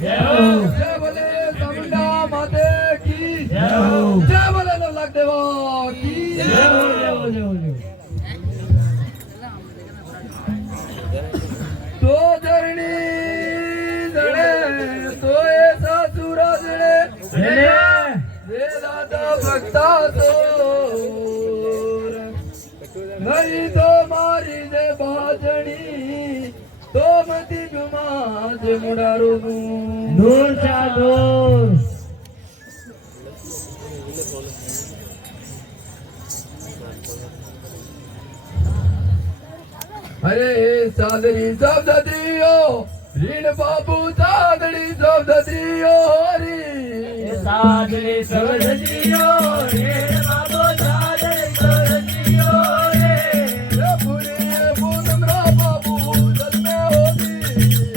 जय हो। जय बोले चामुंडा माते की जय हो। जय बोले नवलाख देवा की जय हो। जय हो जय हो जय हो। तो धरणी जळे तो ऐसा सूरज जळे रे दादा भक्ता तो नहीं तो मारी जे बाजणी तो मती गुमा जे मुडारू दूर सा दूर। अरे चादरी शब्द दियो ऋण बाबू चादरी शब्द दियो री चादरी शब्द दियो ऋण बाबू चादरी शब्द दियो रे पूरी पूनम रा बाबू जल में होती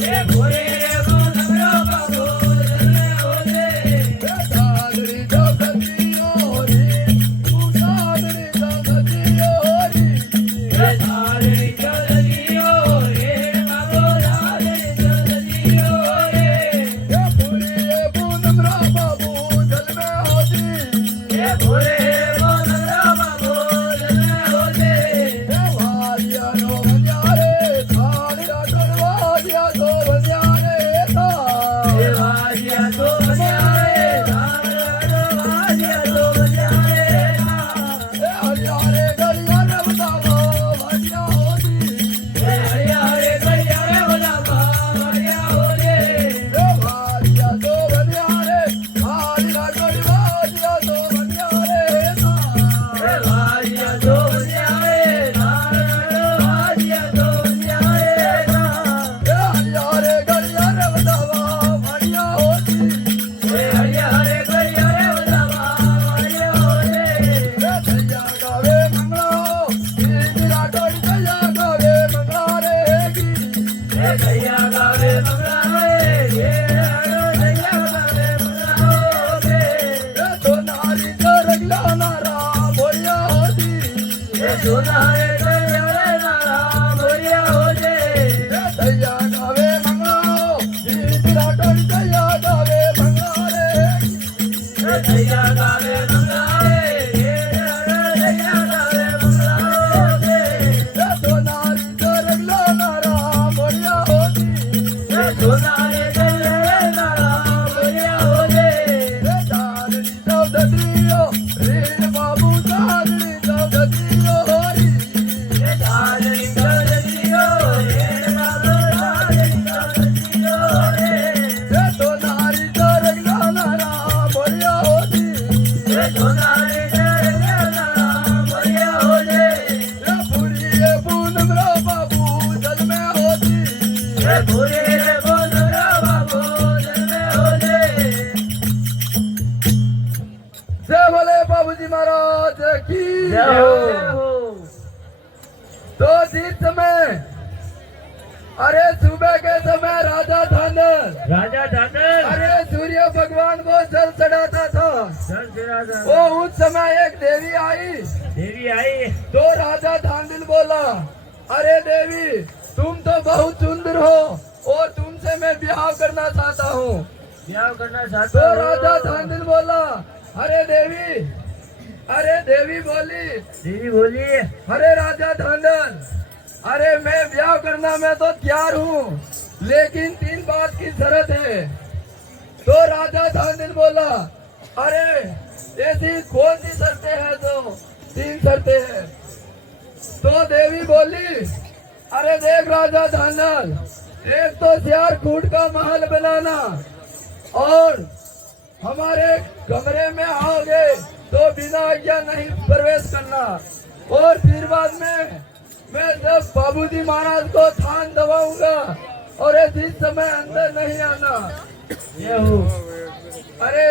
ये पूरी पूनम रा बाबू जल में होती चादरी शब्द दियो री तू चादरी शब्द दियो री चादरी तो जिस समय अरे सुबह के समय राजा धांधल अरे सूर्य भगवान को जल चढ़ाता था वो उस समय एक देवी आई तो राजा धांधल बोला अरे देवी तुम तो बहुत सुंदर हो और तुमसे मैं ब्याह करना चाहता हूँ। तो राजा धांधल बोला अरे देवी बोली अरे राजा धांधल अरे मैं ब्याह करना मैं तो तैयार हूँ लेकिन 3 बात की शर्त है। तो राजा धांधल बोला अरे ऐसी कौन सी शर्तें हैं? तो 3 शर्तें हैं। तो देवी बोली अरे देख राजा धांधल एक तो सियार कूट का महल बनाना और हमारे कमरे में आओगे तो बिना आज्ञा नहीं प्रवेश करना और फिर बाद में मैं जब बाबूजी महाराज को थान दबाऊंगा और जिस समय अंदर नहीं आना। अरे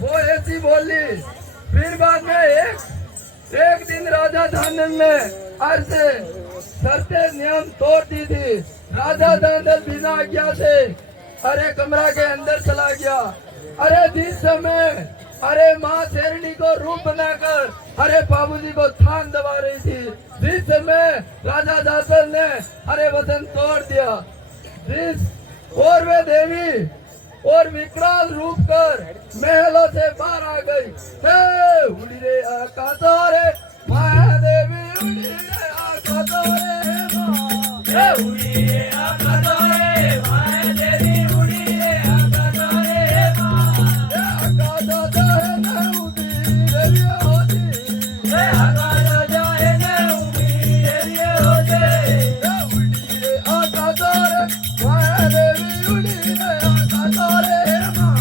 वो ऐसी बोली। फिर बाद में एक दिन राजा धांधल ने ऐसे शर्तें नियम तोड़ दी थी। राजा धांधल बिना आज्ञा से अरे कमरा के अंदर चला गया। अरे जिस समय अरे माँ शेरनी को रूप बनाकर अरे बाबूजी को थान दबा रही थी, जिस समय राजा धांधल ने अरे वचन तोड़ दिया। जिस और वे देवी और विकराल रूप कर महलों से बाहर आ गई। हे उड़ी रे आकाशों रे माया देवी उड़ी रे आकाशों रे माँ। हे उड़ी रे आकाशों रे माया देवी उड़ी रे आकाशों रे माँ। हे आकाशों जाए न उड़ी देवी होती। हे आकाशों जाए न उड़ी देवी होती। हे उड़ी रे आकाशों रे माया देवी उड़ी रे आकाशों रे माँ।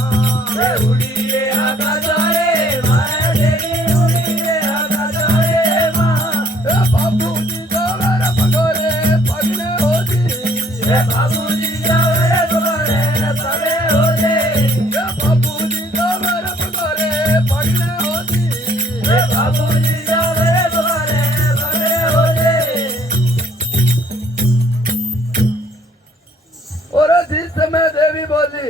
हे उड़ी रे आकाशों रे माया देवी उड़ी रे आकाशों रे माँ। हे बाबूजी जावरे पगोरे पगले होती। हे बाबूजी जावरे पगोरे पगले होते। हे बाबूजी जावरे पगोरे पगले होती। हे बाबूजी जावरे पगोरे पगले होते। और जिस समय देवी बोली,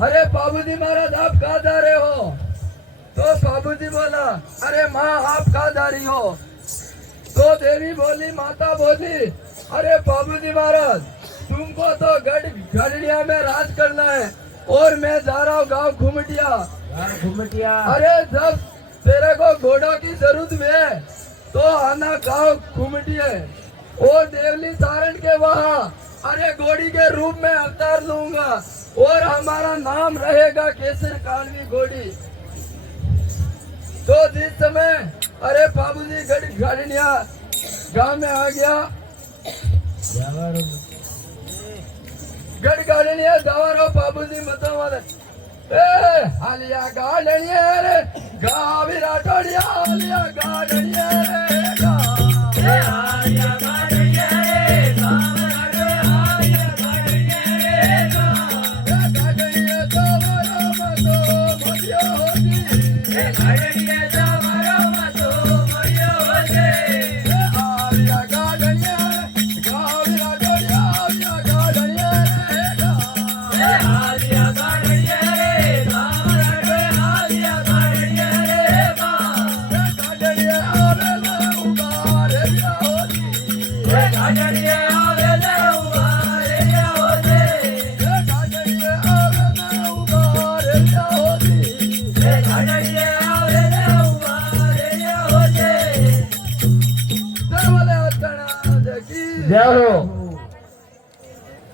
अरे बाबूजी महाराज आप कहाँ जा रहे हो? तो बाबूजी बोला, अरे माँ आप कहाँ जा रही हो? तो देवी बोली, माता बोली, अरे बाबूजी महाराज तुमको तो गढ़िया में राज करना है और मैं जा रहा हूँ गाँव घुमटिया। अरे जब तेरे को घोड़ों की जरूरत है तो आना गाँव घुमटिया और देवली सारण के वहाँ अरे घोड़ी के रूप में अवतार लूंगा और हमारा नाम रहेगा केसर कालवी घोड़ी। तो जिस समय अरे बाबूजी गढ़िया गांव में आ गया, गढ़िया जावारो बाबूजी मतो वाले हालिया गाड़िया रे गावी राठौड़िया हालिया गाड़िया रे हालिया गाड़िया रे गाव राठौड़िया हालिया गाड़िया रे जावारो मतो मरियो होती। गाड़िया जावारो मतो मरियो होती। हालिया गाड़िया गावी राठौड़िया हालिया गाड़िया रे हालिया गाड़िया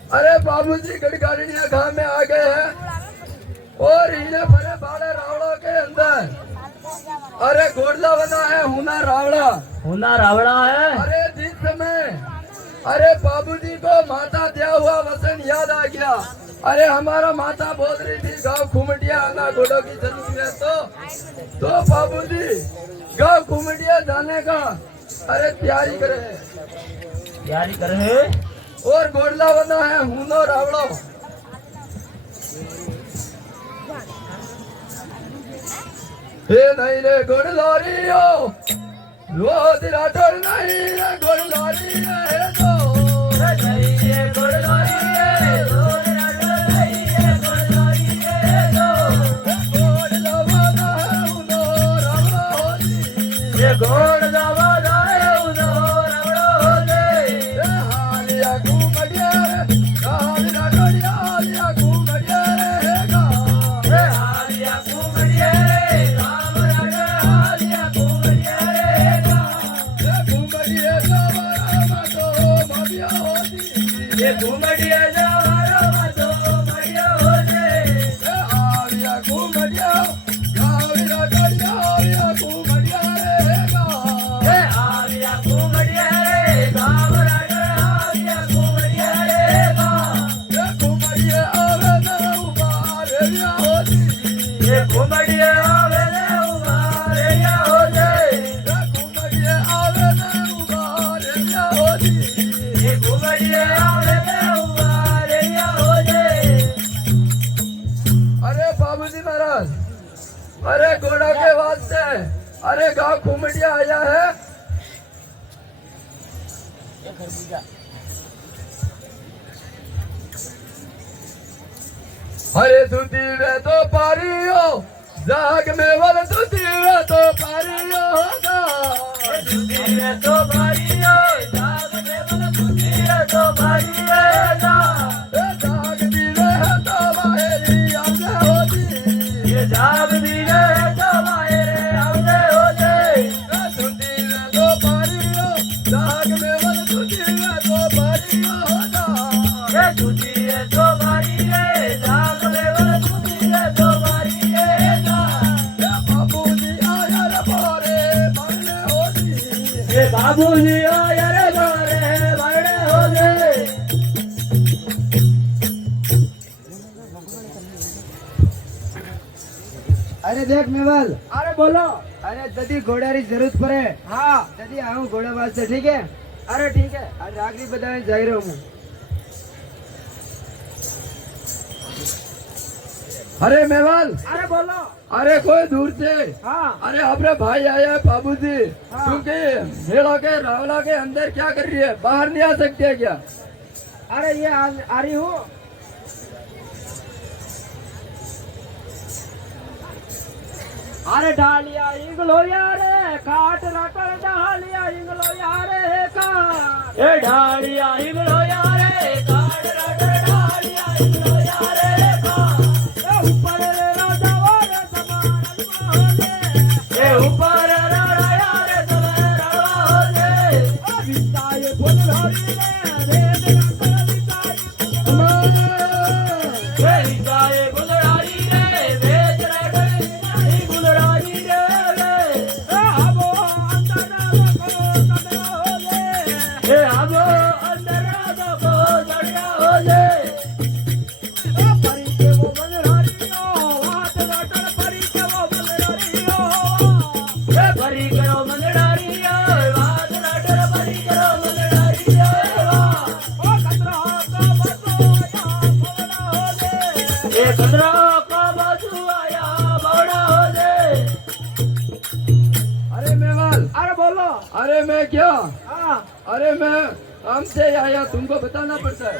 अरे बाबूजी गढ़िया गांव में आ गए हैं और इन्हें भरे बाड़े रावड़ों के अंदर अरे घोड़ला बना है हुना रावड़ा है। अरे जिस समय अरे बाबूजी को माता दिया हुआ वचन याद आ गया, अरे हमारा माता बोल रही थी गांव घुमटिया आना घोड़ों की जरूरत है तो बाबूजी गांव घुमटिया जाने का अरे तैयारी करे और घोड़ला बना है हुनो रावड़ो। हे नहीं रे घोड़लारी हो रोज राठौड़ नहीं रे घोड़लारी है तो नहीं रे घोड़लारी है रोज राठौड़ नहीं रे घोड़लारी है तो घोड़ला बना है हुनो रावड़ो होती। ये घोड़ला बना है हुनो रावड़ो होती। हालिया घुमटिया रे गावी राठौड़िया हालिया घुमटिया रे हालिया घुमटिया रे गाव राठौड़ हालिया घुमटिया रे घुमटिया जावारो मतो मरियो होती। ये घुमटिया जावारो मतो मरियो होती। हालिया घुमटिया गावी राठौड़िया हालिया घुमटिया रे हालिया घुमटिया रे गाव राठौड़ हालिया घुमटिया रे घुमटिया आवे न उबार रिया होती। ये घुमटिया आवे न उबार रिया होती। घुमटिया आवे न उबार रिया होती। ये घुमटिया आवे न उबार रिया होती। अरे बाबूजी महाराज अरे घोड़ा के वास्ते अरे गांव घुमटिया आया है। अरे तुती वे तो पारियो जाग में वल तुती वे तो पारियो होगा। तुती वे तो पारियो जाग में वल तुती है तो भारी है ना जाग दिले है तो बाहरी आगे होती ये जाग दिले तो बाहरे आगे हो जाए सुधी में तो पारियो जाग में बल सुधी में तो पारियो होता ये छुट्टी है तो भारी है जाग में वो छुट्टी है तो भारी है ना बाबूजी आया रे बारे बनने होती ये बाबूजी ओ यारे बारे बड़े हो गए अरे देख मेवल, अरे बोलो अरे जदी घोड़ारी जरूरत पड़े हाँ जदी आऊं घोड़ा वास्ते, ठीक है? अरे ठीक है अरे आखिरी बताने जा रहा हूँ। अरे मेवाल अरे बोलो अरे कोई दूर से हाँ अरे अपने भाई आया है बाबूजी हाँ। क्योंकि मेला के रावला के अंदर क्या कर रही है बाहर नहीं आ सकती है क्या अरे ये आ रही हूँ अरे डालिया इंगलो यारे काट रकड़ डालिया इंगलो यारे काट ए डालिया इंगलो यारे काट रकड़ डालिया इंगलो यारे काट ए ऊपर राजा वाले समारन ए ऊपर राजा यारे समारन होले ओ विताए बोल हरी रे विताए गुलरारी रे भेज रे गली गुलरारी रे ए आबो अंदर को चढ़िया हो ले परी के वो गुलरारियो हाथ लटर परी के वो गुलरारियो ए परी करो गुलरारियो हाथ लटर परी करो गुलरारियो ओ कतरा का बसो ये कदरा का बाजू आया बड़ा हो जाए अरे मेवाल अरे बोलो अरे मैं क्या हाँ अरे मैं काम से आया तुमको बताना पड़ता है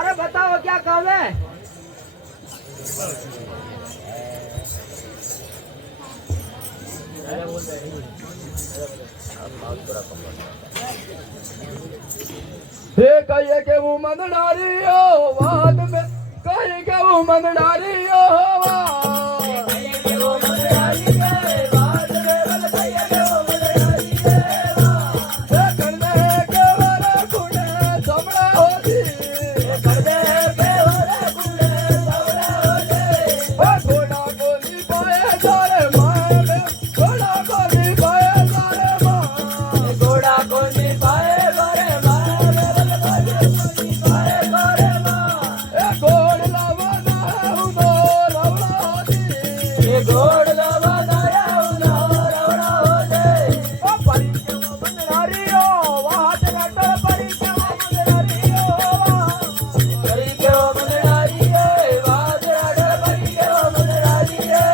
अरे बताओ क्या काम है हे कहिए के वो मंदनारी हो बाद में कहिए के वो मंदनारी हो घोड़ा को नहीं पाए बारे ये घोड़ लवा गया रवड़ा हो जाए ओ परी के वो बंदरारी हो वहां से लटर परी के वो बंदरारी हो परी के वो बंदरारी है वहां से लटर परी के वो बंदरारी है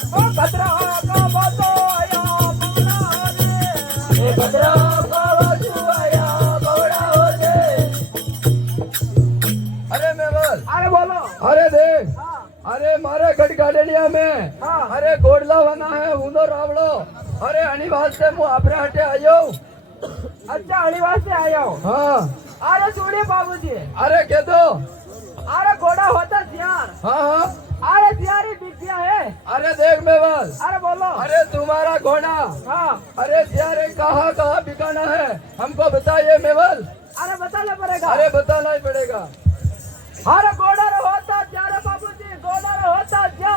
ओ कतरा का बातो आया बंगला ये कतरा का बाजू आया बौड़ा हो जाए अरे मेवाल अरे बोलो अरे देख हाँ अरे मारे गढ़गाड़िया में हाँ। अरे घोड़ला बना है ऊंधो रावड़ो अरे अनी वास्ते मु आपरे हटे आयो अच्छा हरिवास से आया हूँ हाँ अरे सुनिए बाबूजी अरे कह दो अरे घोड़ा होता सियार हाँ हाँ अरे सियारी बिक गया है अरे देख मेवाल अरे बोलो अरे तुम्हारा घोड़ा हाँ अरे सियारे कहाँ बिकाना है हमको बताइए मेवाल अरे बताना पड़ेगा अरे बताना ही पड़ेगा अरे घोड़ा रे होता क्या रे बाबूजी घोड़ा रे होता क्या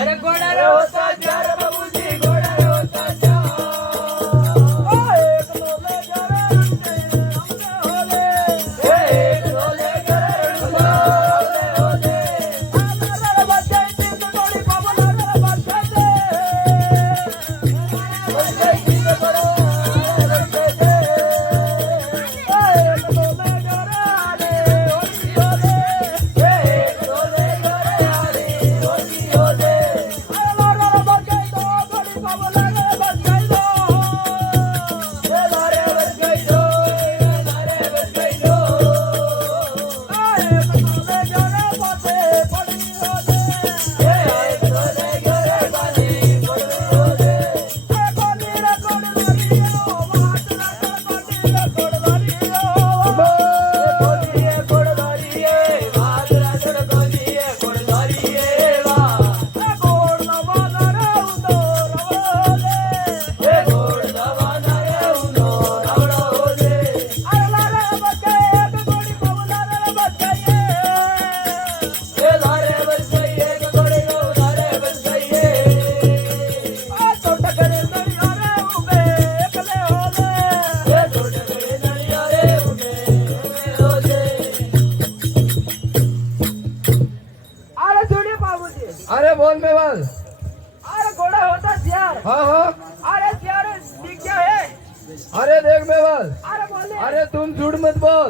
अरे घोड़ा रे होता क्या रे बाबूजी घोड़ा रे होता क्या ओ एक लोले जरे हमसे होले एक लोले जरे हमसे होले अरे बच्चे तीन थोड़ी बाबा रे बच्चे दे बच्चे तीन करो बच्चे दे एक लोले जरे आले होली होले एक लोले जरे आले होली होले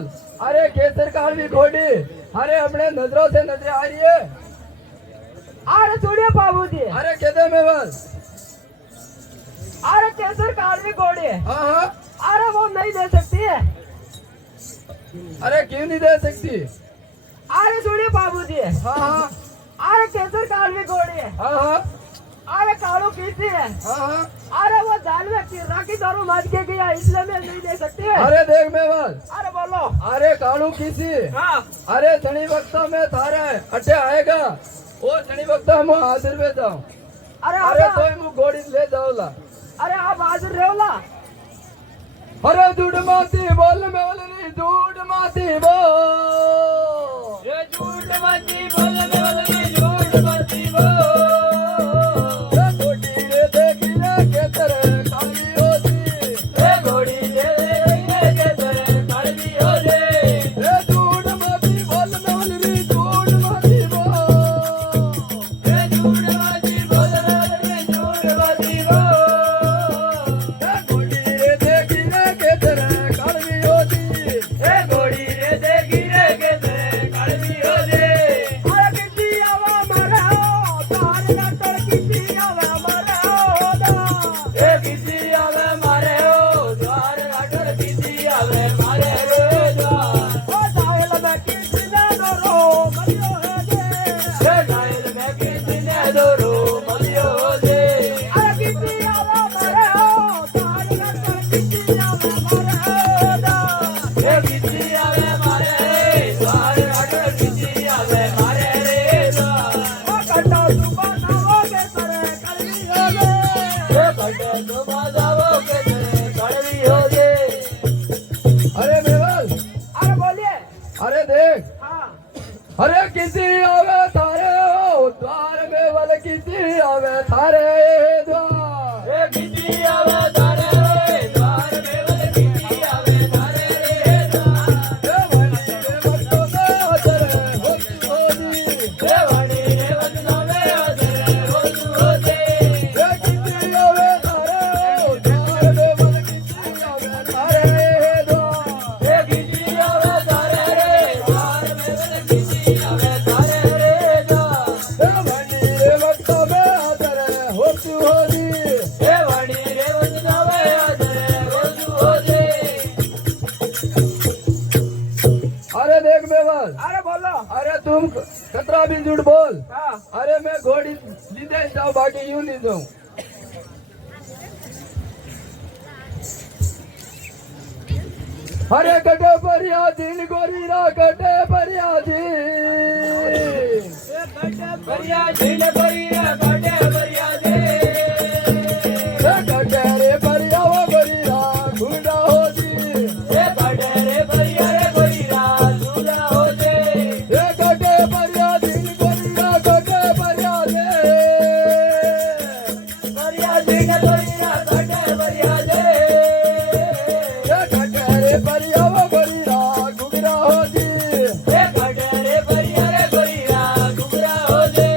बोल। अरे केसर कालवी घोड़ी अरे अपने नजरों से नजर आ रही है। अरे छोड़िए बाबू जी, अरे कहते में बोल। अरे केसर कालवी घोड़ी, हाँ हाँ। अरे वो नहीं दे सकती है। अरे क्यों नहीं दे सकती? अरे छोड़िए बाबू जी, हाँ हाँ अरे केसर कालवी घोड़ी है, हाँ हाँ अरे कालू किसी है, हाँ हाँ। अरे वो जाल में किरा की दारू मार के गया, इसलिए मैं नहीं दे सकती है। अरे देख में बोल। अरे बोलो। अरे कालू किसी हाँ अरे शनि वक्ता में थारे अटे आएगा वो शनि वक्ता मैं हाजिर में जाऊँ। अरे अरे आप, तो मुँह घोड़ी ले जाओला। अरे आप हाजिर रहोला। अरे झूठ माती बोल में बोल रही झूठ माती बोल। ये झूठ मती बोल में बोल रही झूठ मती बोल। घोड़ी रे देखी रे के तेरे काली होती। ये घोड़ी दे दे के तेरे काली हो रे। रे झूठ माती बोल में बोल रही झूठ माती बोल। ये झूठ मती बोल में बोल रही झूठ मती बोल। घोड़ी रे देखी रे के तेरे काली होती। ये घोड़ी दे दे गिरे के तेरे काली हो रे। अरे किसी आवा मारा हो तार ना कर, किसी आवा मारा हो दा। ये किसी आवे मारे हो द्वार ना कर, किसी आवे मारे रे द्वार। ओ साहिल में किसी ने दो मलियो हो जे। ये साहिल में किसी ने दो मलियो हो जे। अरे किसी आवा मारे हो तार ना कर, किसी आवे मारे हो दा। ये किसी आवे मारे द्वार ना कर, किसी आवे मारे रे द्वार। ओ कटा सुबह नावो के तेरे कलवी हो जे। ये कटा सुबह नावो के तेरे कलवी हो जे। अरे मेवल अरे बोलिए। अरे देख। हाँ अरे किसी आवे थारे हो द्वार में बोल किसी आवे थारे द्वार। ये किसी आवे तारे रे द्वार में बोल, किसी आवे तारे रे द्वार। ये वाणी रे भक्तों में हाजिर होती होती। ये वाणी रे वचनों में हाजिर होती होती। ये किसी आवे थारे हो द्वार में बोल किसी आवे थारे द्वार। ये किसी आवे तारे रे द्वार में बोल, किसी आवे तारे रे द्वार। ये वाणी रे भक्तों में हाजिर होती होती। ये वाणी रे वचनों में हाजिर होती होती। अरे देख मेवल। अरे बोलो। अरे तुम खतरा भी झूठ बोल। हाँ अरे मैं घोड़ी लीधे जाऊँ बाकी यूं नहीं जाऊँ। अरे कटे परिया दिन गोरीरा कटे परिया दिन। बढ़िया झील बढ़िया काटे बढ़िया दे। कटे रे परिया वो गोरीरा घुंडा होती। ये काटे रे बढ़िया रे बढ़िया झूला हो दे। ये कटे परिया दिन गोरीरा कटे परिया दे। बढ़िया झील बढ़िया काटे बढ़िया दे। ये कटे रे परिया वो गोरीरा घुंडा होती। ये काटे रे बढ़िया रे बढ़िया डुबरा हो दे।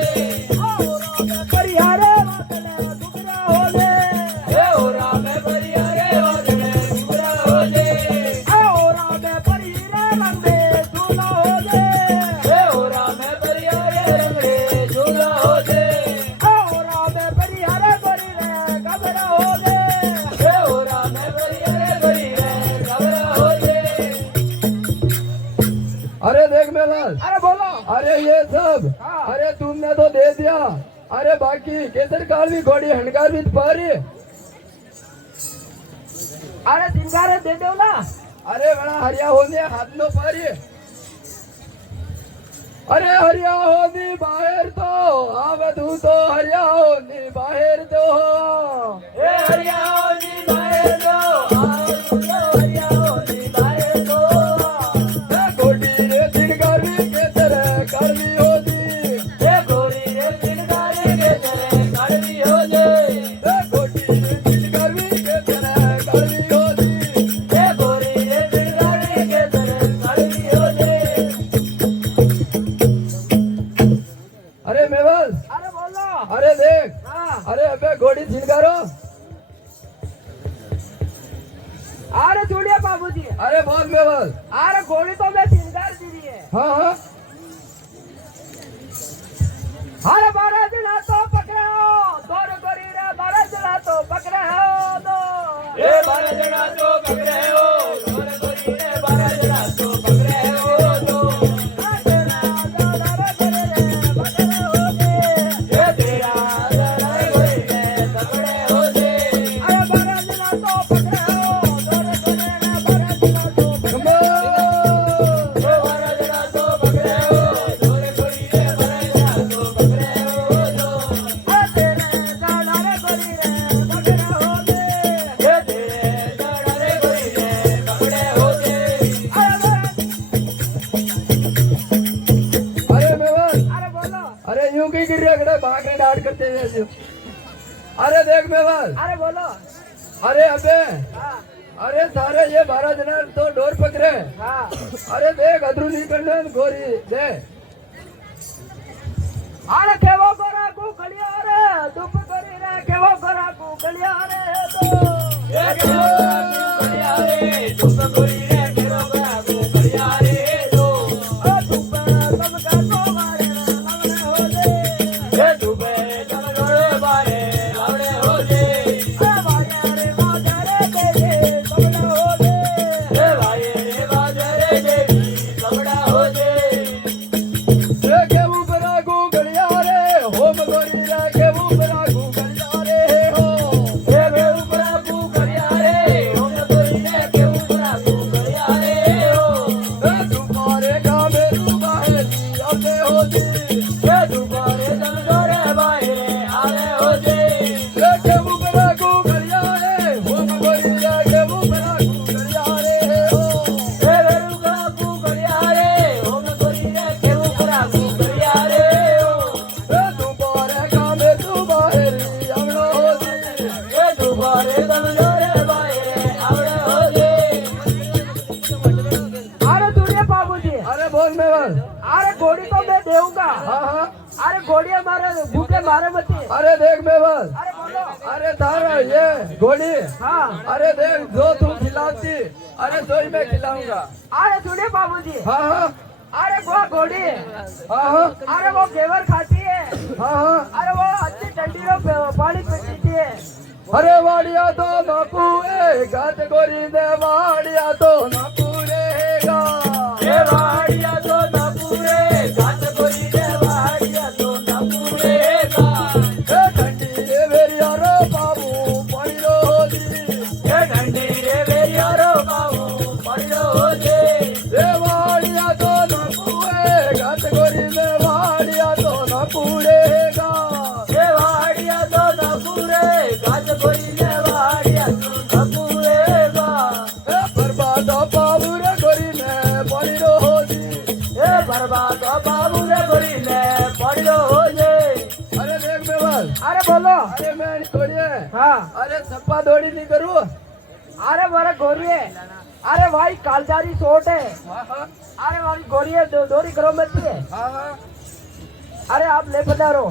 बढ़िया रे वादले डुबरा हो दे। ये ओरा में बढ़िया रे वादले डुबरा हो दे। ये ओरा में बढ़िया रे रंगे झूला हो दे। ये ओरा में बढ़िया रे रंगे झूला हो दे। ये ओरा में बढ़िया रे गोरी रे घबरा हो दे। ये ओरा में बढ़िया रे गोरी रे घबरा हो दे। अरे देख मेवल। अरे बोलो। अरे ये सब हाँ। अरे तुमने तो दे दिया। अरे बाकी केसर काल भी घोड़ी हंडकार भी पा रही। अरे सिंगारे दे दो ना। अरे बड़ा हरिया होने हाथ नो पा रही। अरे हरिया होनी बाहर तो आवे तू तो हरिया होनी बाहर तो। ए हरिया होनी बाहे दो, आओ तुझो हरिया होनी बाहे दो। घोड़ी रे हंडकार भी केसर काल भी होती। ए गोरी रे सिंगारे के तेरे कड़वी हो दे। घोड़ी रे हंडकार भी केसर काल भी होती। ए गोरी रे सिंगारे के तेरे कड़वी हो दे। अरे मेवल। अरे बोलो। अरे देख। हाँ अरे अबे घोड़ी छिनकारो। घोड़ी तो मैं सिंगार दी है। हाँ हाँ अरे 12 दिन तो पकड़े हो दौड़ गोरी रे 12 दिन तो पकड़े हो दो 12 जना तो पकड़े हो दौड़ गोरी रे 12 जना तो पकड़े हो दो तेरा दौड़ गोरी रे पकड़े हो दे तेरा दौड़ गोरी रे पकड़े हो दे अरे 12 दिन तो पकड़े हो दौड़ गोरी रे 12 दिन तो कमो 12 जना तो पकड़े हो दौड़ गोरी रे 12 जना तो पकड़े हो दो तेरे दौड़ गोरी रे पकड़े हो दे तेरे दौड़ गोरी रे पकड़े हो दे अरे मेवाल अरे बोलो अरे यूं की गिर रहा है भाग रहे डांट करते हुए ऐसे। अरे देख मेवाल अरे बोलो अरे अबे हाँ अरे सारे ये 12 जना तो डोर पकड़े हाँ अरे देख अधरू निकलने गोरी दे अरे केवो गोरा को कलिया रे धूप गोरी रे केवो गोरा को कलिया रे तो कलिया रे धूप गोरी रे केरो गया को कलिया रे दो धूप सब का तो मारे लगने हो दे धूप जब जोड़े बारे लावड़े हो दे बाजारे बाजारे बेटे लगने हो दे भाई रे बाजारे देवी कपड़ा हो दे रे के ऊपर आगू गलिया रे होम गोरी रे के ऊपर आगू गलिया रे हो के ऊपर आपू कलिया रे हम गोरी रे के ऊपर आपू कलिया रे हो तुम्हारे गाँव में रूबा है अबे हो दी दुबारे जब जोड़े बाहरे आरे हो दे रे के ऊपर आगू गलिया रे होम गोरी रे के ऊपर आगू गलिया रे हो बेरुगा आपू कलिया रे हम गोरी रे के ऊपर आपू कलिया रे हो तुम्हारे गाँव में रूबा है अबे हो दी दुबारे जब जोड़े बाहरे आरे हो दे अरे दुनिया बाबूजी अरे बोल मेवाल अरे घोड़ी तो मैं देऊंगा हाँ हाँ अरे घोड़ी हमारे भूखे मारे मत अरे देख मेवाल अरे बोलो अरे तारा ये घोड़ी हाँ अरे देख जो तू खिलाती अरे तो ही मैं खिलाऊंगा अरे सुनिए बाबूजी हाँ हाँ अरे वो घोड़ी हाँ हाँ अरे वो घेवर खाती है हाँ हाँ अरे वो अच्छी ठंडी में पानी पीती है अरे वाड़िया तो नापू गात गोरी दे वाड़िया तो नापू रहेगा ए वाड़िया तो ना पूरे गात गोरी रे वाड़िया तो ना पूरे का ठंडी रे मेरी अरे बाबू पानी रो दी ए डंडी रे बेरियारो बाबू पड़ो हो दे रे वाड़िया तो नापू गात गोरी दे वाड़िया तो नापू रहेगा ए वाड़िया तो ना पूरे गात गोरी रे वाड़िया तो ना पूरे का बर्बाद बाबू रे गोरी ने पानी रो दी ए बर्बाद बाबू रे गोरी ले पड़ो हो दे अरे देख मेवाल अरे बोलो अरे मैं थोड़ी है हाँ अरे सप्पा दौड़ी नहीं करूँ अरे मारा घोड़ी है अरे भाई कालजारी सोट है हाँ हाँ अरे हमारी घोड़ी है दोरी करो मत है हाँ हाँ अरे आप ले पधारो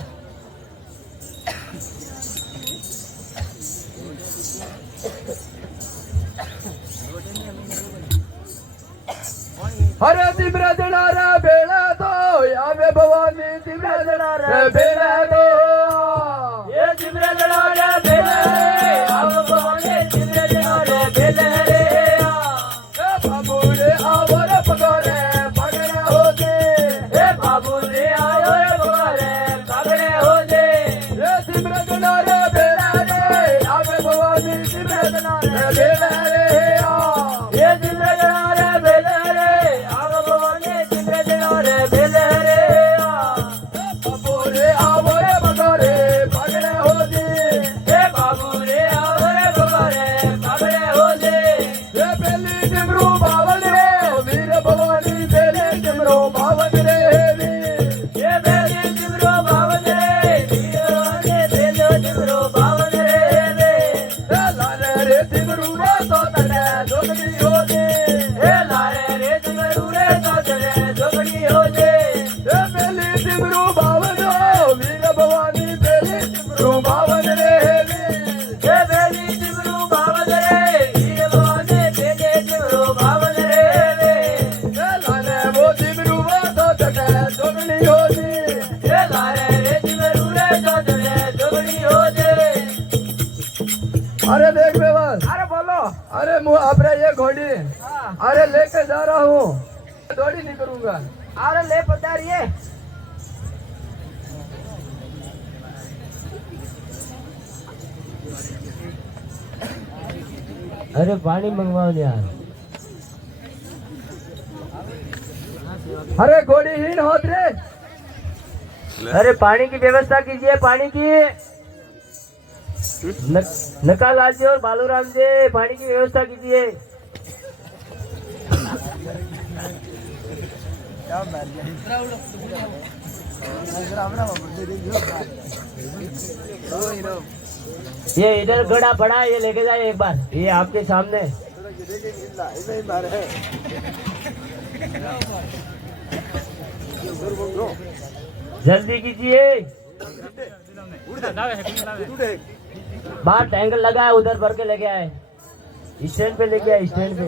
अरे तिमरा जड़ा रे बेड़ा तो यावे भवानी तिमरा जड़ा रे बेड़ा तो ये जिमरे लड़ा रे बेले अब भवाने जिमरे लड़ा रे बेले रे बाबू रे आवर पकड़े पकड़े हो दे ए बाबू रे आयो रे भवाने पगड़े हो दे रे तिमरा जड़ा रे बेड़ा रे यावे भवानी तिमरा जड़ा रे बेड़ा रे ये जिमरे लड़ा रे बेले रे अब भवाने जिमरे लड़ा रे बेले रे बाबू रे आवर थोड़ी नहीं करूंगा। अरे ले पधारिए। अरे पानी मंगवाओ यार। अरे घोड़ीहीन होत रे। अरे पानी की व्यवस्था कीजिए, पानी की नका लाल जी और बालूराम जी पानी की व्यवस्था कीजिए। ये इधर गड़ा पड़ा है, ये लेके जाए एक बार, ये आपके सामने। जल्दी कीजिए। बाहर टैंकर लगा है, उधर भर के लेके आए, स्टैंड पे लेके आए, स्टैंड पे।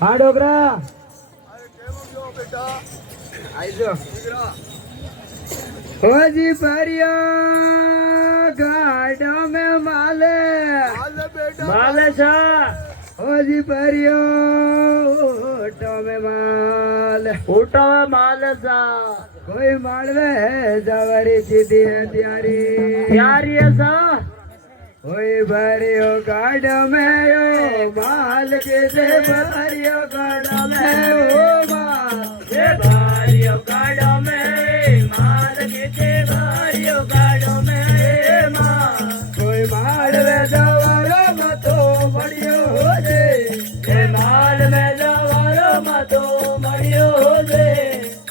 हाँ डोगरा हो जी परिया गाड़ो में माले माले सा हो जी परियो ओटो में माल ऊटो में माले सा कोई मालवे है जवरी सीधी है त्यारी यार ये सा कोई भरियो गाड़ो में यो माल के दे भरियो गाड़ो में ओ माल ये भारियो गाड़ो में माल के भारियो गाड़ो में माल कोई मालवे जवारो मतो बढ़ियो हो जे ये माल में जवारो मतो मरियो दे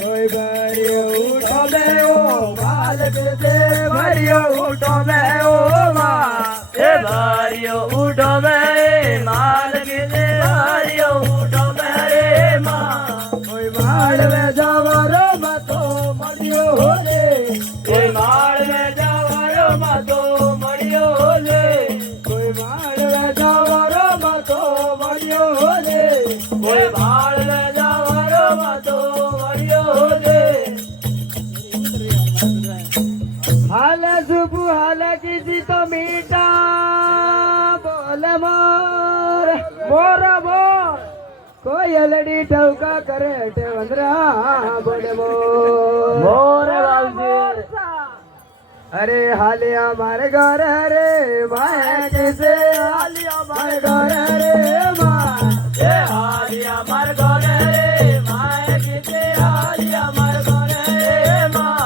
कोई भरियो उठो में ओ माल के दे भरियो उठो में ओ माल ये भारियो उठो में माल के भारियो उठो में माल कोई मालवे जवारो मतो बढ़ियो हो जे कोई माल में जवारो मतो मरियो दे कोई मालवे जवारो मतो बढ़ियो हो जे कोई माल में जवारो मतो मरियो दे हाल सुबह हाल किसी तो मीठा बोल मोर मोर मोर कोई अलड़ी टौका करे टेवंद्रा बोले मोर मोर बाबूजी अरे हालिया मारे घर रे माए किसे हालिया मारे घर रे माए ये हालिया मर गोरे रे माए किते हालिया मर गोरे रे माँ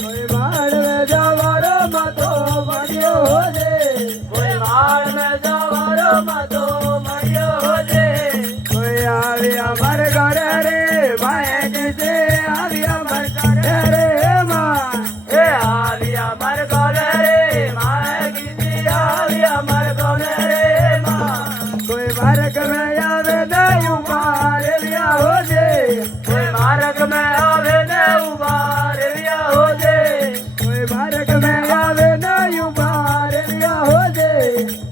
कोई मालवे जवारो मतो बढ़ियो हो जे कोई माल में जवारो मतो मरियो दे कोई आविया मारे घर रे माए किसे आविया मारे घर रे माए ये हालिया मर गोरे रे माए किते हालिया मर गोरे रे माँ कोई मार्ग में आवे नहीं मार लिया हो जे कोई मार्ग में आवे ने उबार लिया हो दे कोई मार्ग में आवे नहीं मार लिया हो जे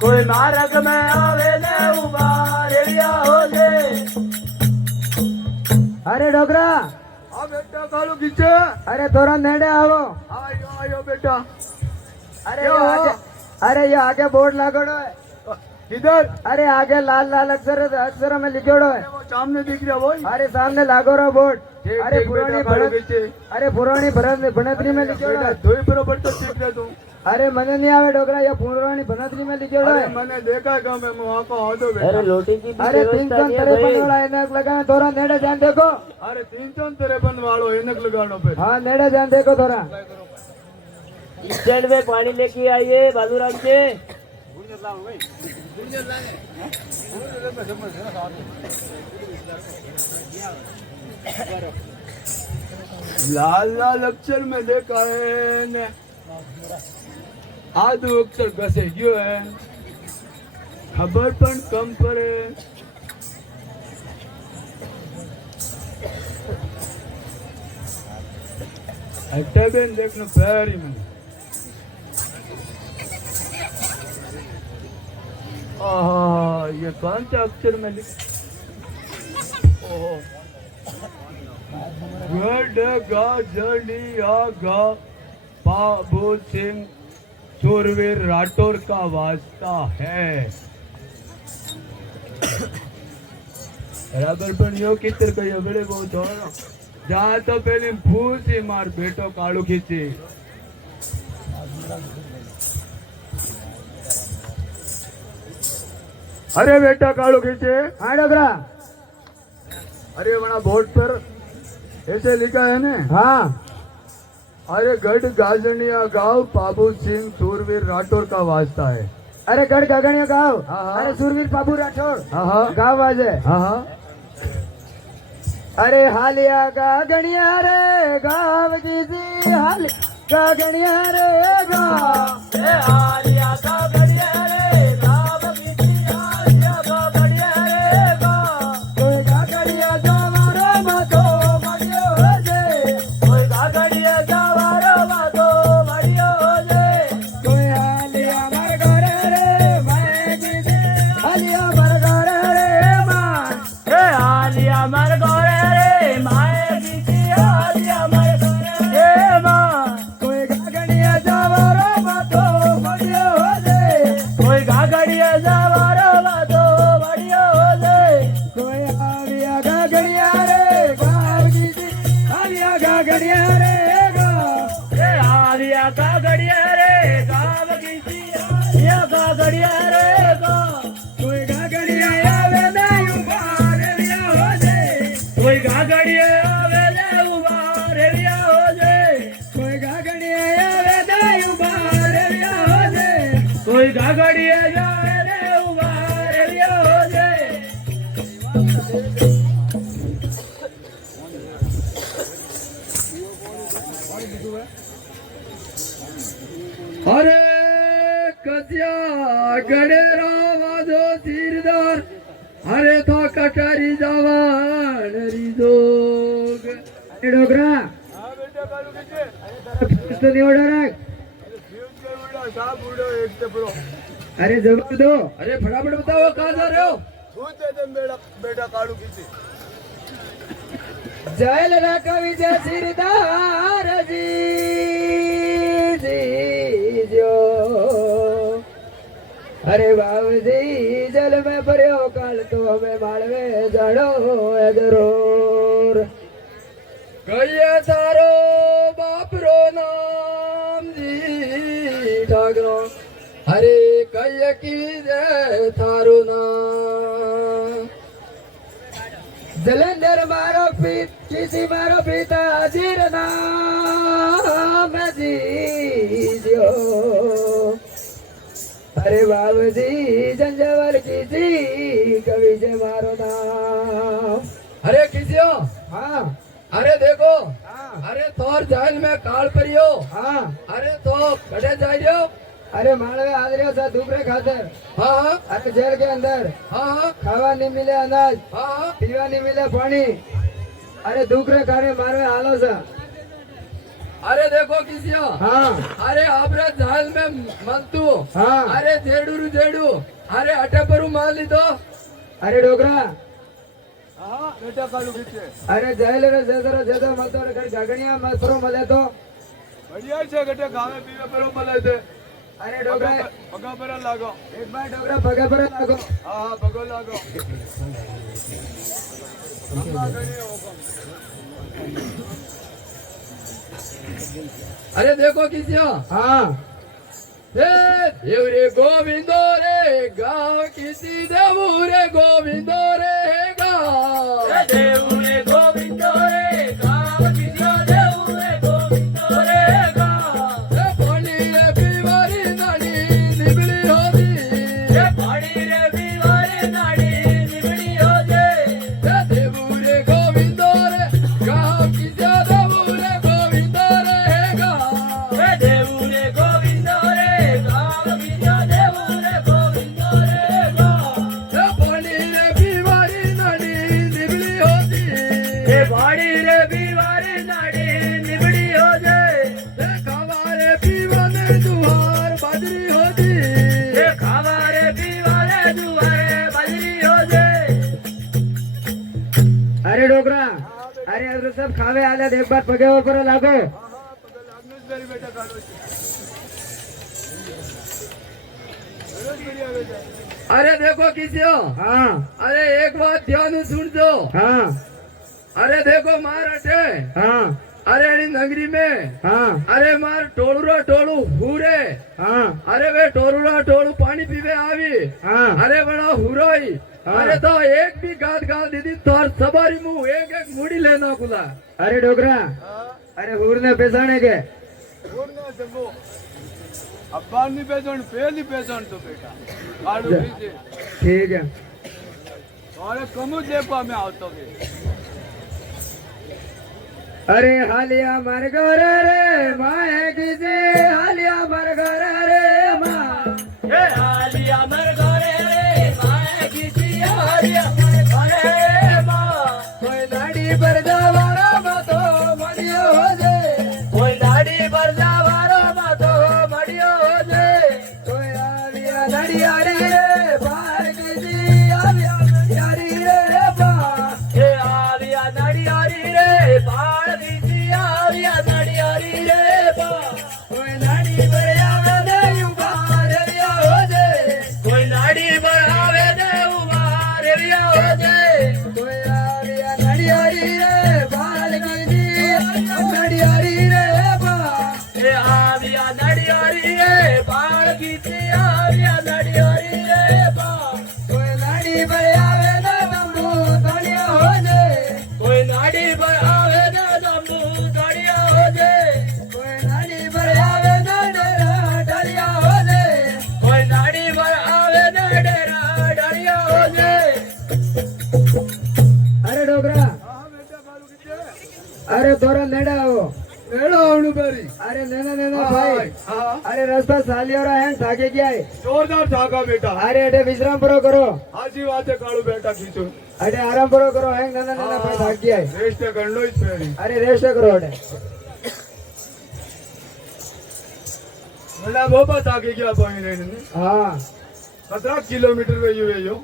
कोई मार्ग में आवे ने उबार लिया हो दे अरे डोगरा हाँ बेटा कालू खींचे। अरे थोड़ा नेड़े आओ आयो आयो बेटा। अरे ये आगे अरे ये आगे बोर्ड लागोड़ो है किधर? अरे आगे लाल लाल अक्षर में लिखोड़ो है वो सामने दिख रहा वो। अरे सामने लागो रहो बोर्ड अरे पुरानी भणतरी में लिखेड़ो है। ધોઈ બરોબર તો શીખ લે તું अरे मने नहीं आवे डोकरा या पुरानी भणतरी में लिखेड़ो અરે है। મને દેખાય કે મેં આંખો હોતો अरे બેટા लोटी की भी अरे व्यवस्था नहीं है 353 भाई। वाला इनक लगा थोड़ा नेड़े ध्यान देखो। અરે 353 વાળો એનક લગાડો પે हाँ नेड़े ध्यान देखो थोड़ा। स्टैंड में पानी लेके आइए बालूराम जी। લાલ લાલ અક્ષર में देखा है ने आधो अक्षर घसे गयो है खबर पण कम पड़े अट्टा बेन देखनो पैरी में ये कौन सा अक्षर में लिख ओहो गड गा जलिया गा बाबू सिंह सूरवीर राठौर का वास्ता है बराबर पण यो कितर कहियो बड़े बहुत हो जा तो पहले फूसी मार बेटो कालू खींची अरे बेटा कालू खींचे हाँ डोकरा। अरे वहाँ बोर्ड पर ऐसे लिखा है ना हाँ अरे गढ़ गाजनिया गांव बाबू सिंह सूरवीर राठौर का वास्ता है अरे गढ़ गगनिया गाँव। हाँ, हाँ। अरे सूरवीर बाबू राठौर हाँ हाँ गाँव आजे। हाँ हाँ अरे हालिया गगनिया रे गाँव की सी हाल गगनिया रे गाँव। ए आलिया का गड़िया रे गाँव की सी आलिया का गड़िया रे गाँव। कोई गगनिया जवारो मतो मरियो हो जे। कोई गागड़िया जवारो बातो बढ़ियो हो जे। कोई हालिया मर गोरे रे मैं की सी हालिया मर गोरे रे माँ। ए आलिया मर गोरे रे माए की सी आलिया मर गोरे रे माँ। कोई गगनिया जवारो मतो मरियो हो जे। कोई गागड़िया जवारो बातो बढ़ियो हो जे। कोई हालिया गगनिया रे गाँव की सी हालिया गगनिया रे गाँव। ए आलिया का गड़िया रे गाँव की सी आलिया का गड़िया रे गाँव। कोई गगनिया आवे नहीं उबार लिया हो जे। कोई गागड़िया आवे ले उबार लिया हो जे। कोई गगनिया आवे नहीं उबार लिया हो जे। कोई गागड़िया जावे ले उबार लिया हो जे। अरे कसिया गडेरा वाजो सिरदार अरे तो कटारी जवान रिजोग ए डोकरा हाँ बेटा कालू खींचे पुस्त निवडा राख। साहब उड़ो एक से प्रो अरे जवाब दो। अरे फटाफट बताओ कहाँ जा रहे हो बेटा कालू खींचे जयल रखा विजय सिरदार जी जो। अरे बाबूजी जल में भरियो काल तो हमें मालवे जाड़ो है जरूर। कहिए तारो बापरो नाम जी ठाकरो अरे कहिए की जय थारो नाम जलंधर मारो किसी मारो पिता जीर नाम जी जो। अरे बाबूजी जंजवर किसी कवि जे मारो नाम। अरे किसियो हाँ अरे देखो हाँ अरे तोर जान में काल परियो हाँ। अरे तो कड़े जा रहे हो अरे मालवे आदरियो सा दूसरे खातर। हाँ हाँ अरे जेल के अंदर हाँ खावा नहीं मिले अनाज हाँ पीवा नहीं मिले पानी। अरे दूसरे खाने मारवे हालो सा। अरे देखो किसियो हाँ अरे आपरे जाल में मंतु हाँ। अरे जेडू अरे अटे परू मान ली तो अरे डोकरा हाँ बेटा कालू खींचे अरे जैल रे जेदो मत रे गगनिया मत मले तो बढ़िया છે ગટે ગામે પીવે પરો મળે છે अरे डोगरा पगा पर लागो एक बार डोगरा पगा पर लागो हाँ हाँ पगो लागो अरे देखो किसिया हाँ देव रे गोविंदो रे गाँव किसी देवू रे गोविंदो रे गाँव देव रे गोविंद रे गाँव किसी देव रे गोविंद रे गाँव पानी रे बीमारी नानी निबली होती पानी रे बीमारी नाड़ी निबड़ी हो जाए देवू रे गोविंदो रे गाँव किसी देवू रे गोविंदो रे गाँव देव रे गोविंद रे गाँव किसी देव रे गोविंद रे गाँव पानी रे बीमारी नानी निबली होती पानी रे बीमारी नाड़ी निबड़ी हो जाए खावारे पीवाने दुहार बाजरी होती खावा रे पीवा रे दुआरे बजरी हो जाए अरे डोगरा अरे अब तो सब खावे आले एक बार पगे ऊपर लागो अरे देखो किसियो हाँ अरे एक बात ध्यान सुन दो हाँ अरे देखो मार अटे हाँ अरे अड़ी नगरी में हाँ अरे मार टोलू टोलू हुरे हाँ अरे वे टोलू टोलू पानी पीवे आवी हाँ अरे बड़ा हुरोई हाँ। अरे तो एक भी गाद गाल दीदी तोर सबारी मुंह एक एक मुड़ी लेना कुला अरे डोगरा अरे हूर ने पेसाने के अब्बा नहीं पेजन पहली पेजन तो बेटा आलू दीजिए ठीक है अरे कमु देपा में आवतो के अरे हालिया मर गोरे रे माए किसी हालिया मर गोरे रे माँ हे हालिया मर गोरे रे माए किसी हालिया मर गोरे रे माँ कोई दाढ़ी पर जावारा मतो मडियो हो जे कोई दाढ़ी पर जावारो मतो मडियो हो जाए कोई हालिया नडियारी रे बाहर किसी हालिया नडियारी रे माँ हे हालिया नडियारी रे पाड़ किसी हालिया नडियारी रे पाड़ कोई दाढ़ी पर आवे नहीं उबार लिया हो जे कोई नाड़ी बढ़ावे दे उबार रिया हो जाए कोई हालिया नडियारी रे बाहर किसी नडियारी रे माँ हे हालिया नडियारी रे पाड़ किसी हालिया नडियारी रे पाड़ कोई दाढ़ी पर आवे ना तंबू धनिया हो जे कोई नाड़ी बढ़ावे दे दम्बू दड़िया हो जाए कोई दाढ़ी पर आवे ना डेरा डलिया हो जे कोई नाड़ी बढ़ावे दे डेरा डड़िया हो जाए अरे डोगरा अरे तोरा नेड़ा आओ एड़ो आवनु बेरी अरे नेना नेना भाई हां अरे रास्ता सालियोरा है थाके गया है जोरदार ठाका बेटा अरे अटे विश्राम परो करो हाजी बात है कालू बेटा खींचो अटे आराम परो करो है नेना नेना भाई थाक गया है रेस्ट कर लो इस पेरी अरे रेस्ट करो अटे मला बाबा ताके क्या पानी लेने ने हाँ 17 किलोमीटर वे यो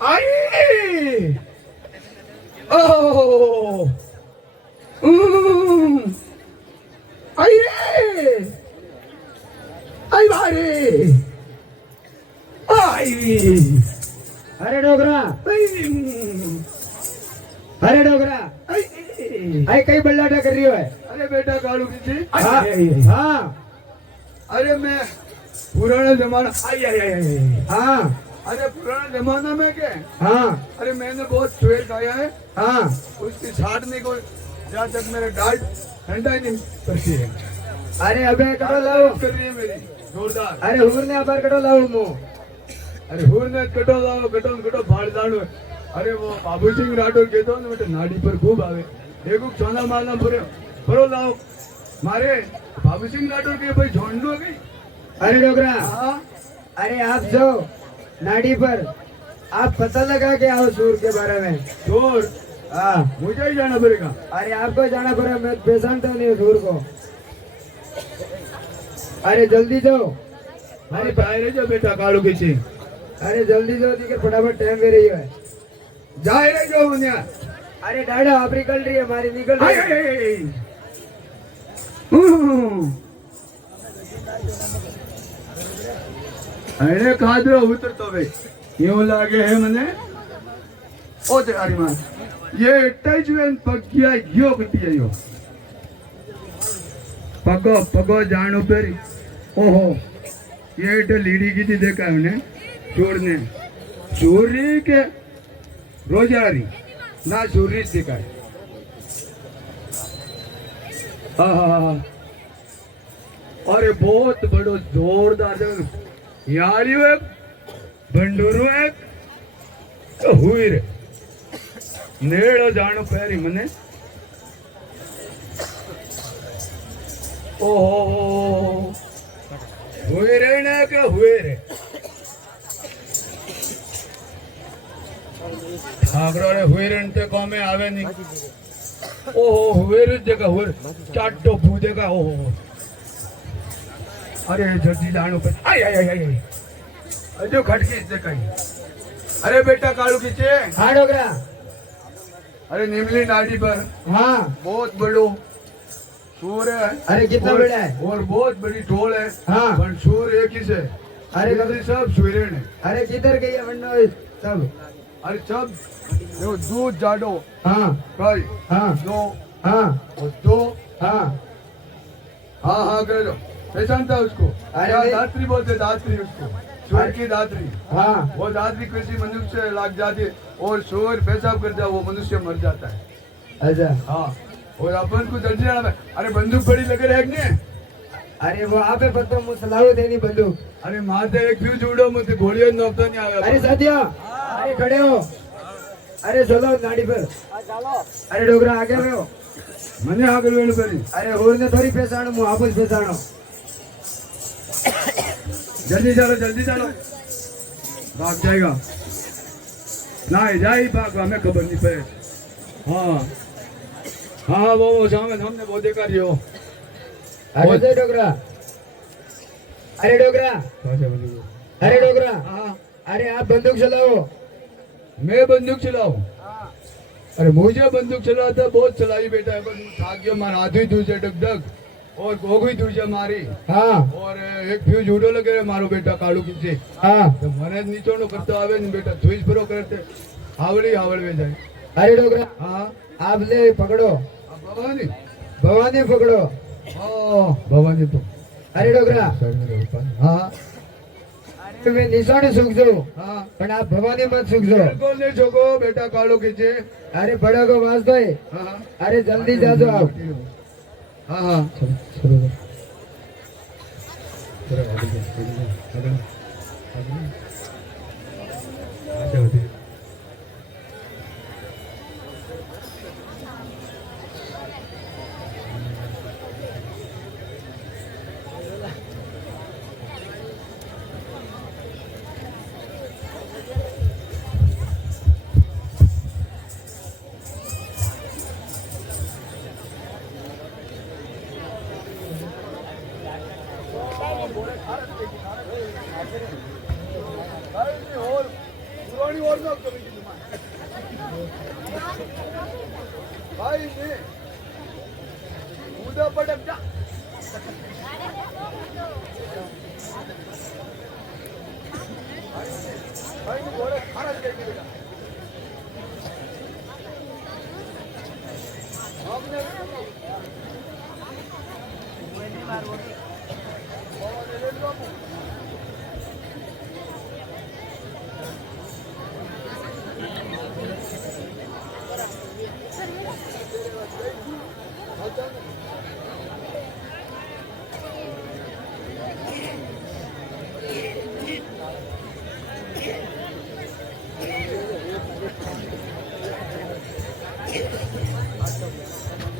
आई ओ आई रे आई भाई आई अरे डोगरा अरे डोगरा आई कई बल्लाटा कर रही हो है अरे बेटा कालू किसी हाँ हाँ अरे मैं पुराना जमाना आई आई आई हाँ अरे पुराना जमाना में क्या हाँ अरे मैंने बहुत स्वेर खाया है हाँ उसकी छाटने को जहाँ तक मेरे डांट ठंडा ही नहीं पड़ती है अरे अबे कटो लाओ कर रही है मेरी जोरदार अरे हूर ने अबर कटो लाओ मुंह अरे हुर ने कटो लाओ कटो कटो फाड़ दाणो अरे वो बाबू सिंह राठौर कहते ने बेटे नाड़ी पर खूब आवे देखो सोना मारना पूरे भरो लाओ मारे बाबू सिंह राठौर के भाई झोंड लो गई अरे डोगरा हाँ अरे आप जो नाड़ी पर आप पता लगा के आओ सूर के बारे में जोर हाँ मुझे ही जाना पड़ेगा अरे आपको जाना पड़ा मैं पहचानता नहीं हूँ सूर को अरे जल्दी जाओ अरे बाहर जो बेटा कालू किसी अरे जल्दी जाओ दिखे फटाफट टाइम दे रही है जाए रे जो उन्हें अरे डाड़ा आप निकल रही है हमारी निकल रही है अरे कादरो उतरतो भाई यूं लागे है मने ओ तेरी मां ये टचवेन पगिया गयो कटी आयो पगो पगो जानो पेरी ओहो ये तो लीडी की थी देखा है उन्हें चोरने चोरी के रोजारी ना चोरी देखा है हाँ अरे बहुत बड़ो जोरदार यार यू एक भंडूरू एक हुई रे नेड़ो जानो पैरी मने ओहो हुए रे ना के हुए रे ठाकरो रे हुए रे ते को में आवे नहीं ओहो हुए रे जगह हुए चाटो भूदे का ओहो अरे जल्दी जानो पे आई आई आई आई अजो खटकी से कहीं अरे बेटा कालू खींचे हाँ डोगरा अरे निमली नाड़ी पर हाँ बहुत बड़ो सूर है अरे कितना और- बड़ा है और बहुत बड़ी ढोल है हाँ। पर सूर एक ही से अरे बाकी सब सूरे ने अरे किधर गई है वन्नो सब अरे सब जो दूध जाडो हाँ कई हाँ दो हाँ और दो हाँ हाँ हाँ कर लो पहचानता है उसको अरे क्या नहीं। दात्री बोलते दात्री उसको सूर की दात्री हाँ वो दात्री किसी मनुष्य से लग जाती है और सूर पेशाब कर जाए वो मनुष्य मर जाता है अच्छा हाँ और अपन को जल्दी जाना है अरे बंदूक बड़ी लगे रहेगी अरे वो आप पत्तो मुझ सलाह देनी बंदूक अरे माते एक फ्यूज उड़ो मुझे गोलियों नौकता नहीं आवे अरे साथियों अरे खड़े हो अरे चलो गाड़ी पर अरे डोगरा आगे में हो मने आगे वेण करी अरे होर ने थोड़ी पेसाणो मु आपस पेसाणो जल्दी चलो भाग जाएगा ना जाए भाग हमें खबर नहीं पड़े हाँ हाँ वो सामने हमने वो देखा रही हो अरे जय डोगरा अरे डोगरा अरे डोगरा हाँ अरे आप बंदूक चलाओ मैं बंदूक चलाऊं अरे मुझे बंदूक चलाता बहुत चलाई बेटा है बस थाक गया मारा हाथ ही दूसरे डग डग और गोगुई दूसरे मारी हाँ और एक फ्यूज उड़ो लगे रे मारो बेटा कालू किसे हाँ तो मने नीचोनो करता आवे ने बेटा थुईस भरो करते हावड़ी हावड़वे जाए अरे डोगरा हाँ आप ले पकड़ो अब भवानी भवानी पकड़ो भवानी तो अरे डोगरा हाँ तुम्हें निशाने सूख दो हाँ पर आप भवानी मत सूख दो बिल्कुल नहीं छोको बेटा कालू कीजिए अरे बड़ा को वास दो हाँ अरे जल्दी जा दो आप हाँ हाँ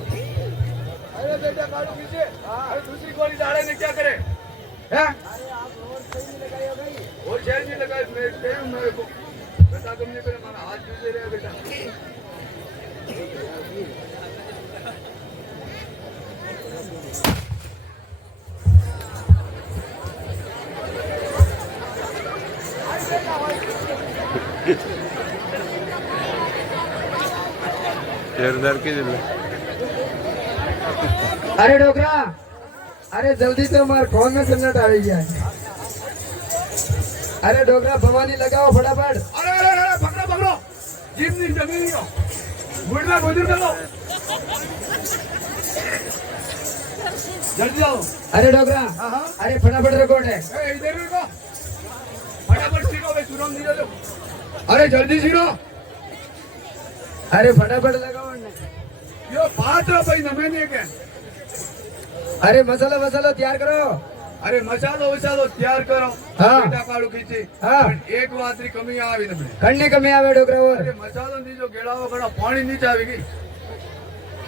अरे बेटा कालू कीजिए अरे दूसरी गोली डाले ने क्या करे हैं और शहर में लगाए मैं तेरे मेरे को बेटा तुमने पे हमारा हाथ जूझे रहे बेटा अरे डोकरा, अरे जल्दी से हमारे फोन में संकट आ रही है। अरे डोकरा भवानी लगाओ फटाफट। अरे अरे अरे पकड़ो पकड़ो, जितनी जमीन हो गुड़ में गुजर करो, जल्दी जाओ। अरे डोकरा, हाँ। अरे फटाफट रिकॉर्ड है। इधर रुको, फटाफट सीरो भाई, सुरम नहीं लो। अरे जल्दी सीरो, अरे फटाफट लगाओ। यो बात है भाई नमे नहीं के। अरे मसाला वसाला तैयार करो। अरे मसालो वसालो तैयार करो। हाँ। बेटा काळू खींची। हाँ। एक वातरी कमी आवी नमे। कन्नी कमी आवे डोकरा और। अरे मसालो नीचो गेड़ाओ घणो पानी नीचे आवी गई।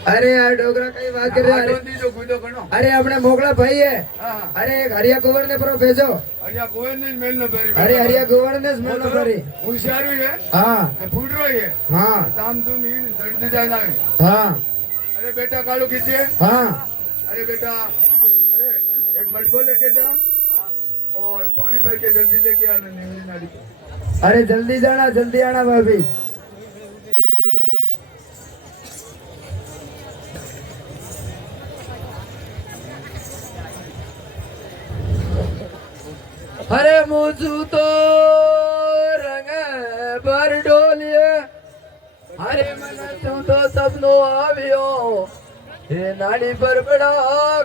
अरे यार डोकरा कई बात कर रहे हैं। नीचो गुदो घणो। अरे अपने मोगला भाई है। हाँ। अरे एक हरिया कुंवर ने पर भेजो। अरे गोविंद ने मेल न भरी। अरे हरिया कुंवर ने स्मेल न भरी। होशियार भी है। हाँ फूट रही है। हाँ दाम तुम ही जल्दी जाना है। हाँ अरे बेटा काळू खींचिए। हाँ। अरे बेटा, अरे एक मटको लेके जा और पानी भर के जल्दी लेके आना नीली नाली को। अरे जल्दी जाना, जल्दी आना भाभी। अरे मुझू तो रंग भर डोलिए, अरे मन तू तो सपनो आवियो, हे नाड़ी पर बड़ा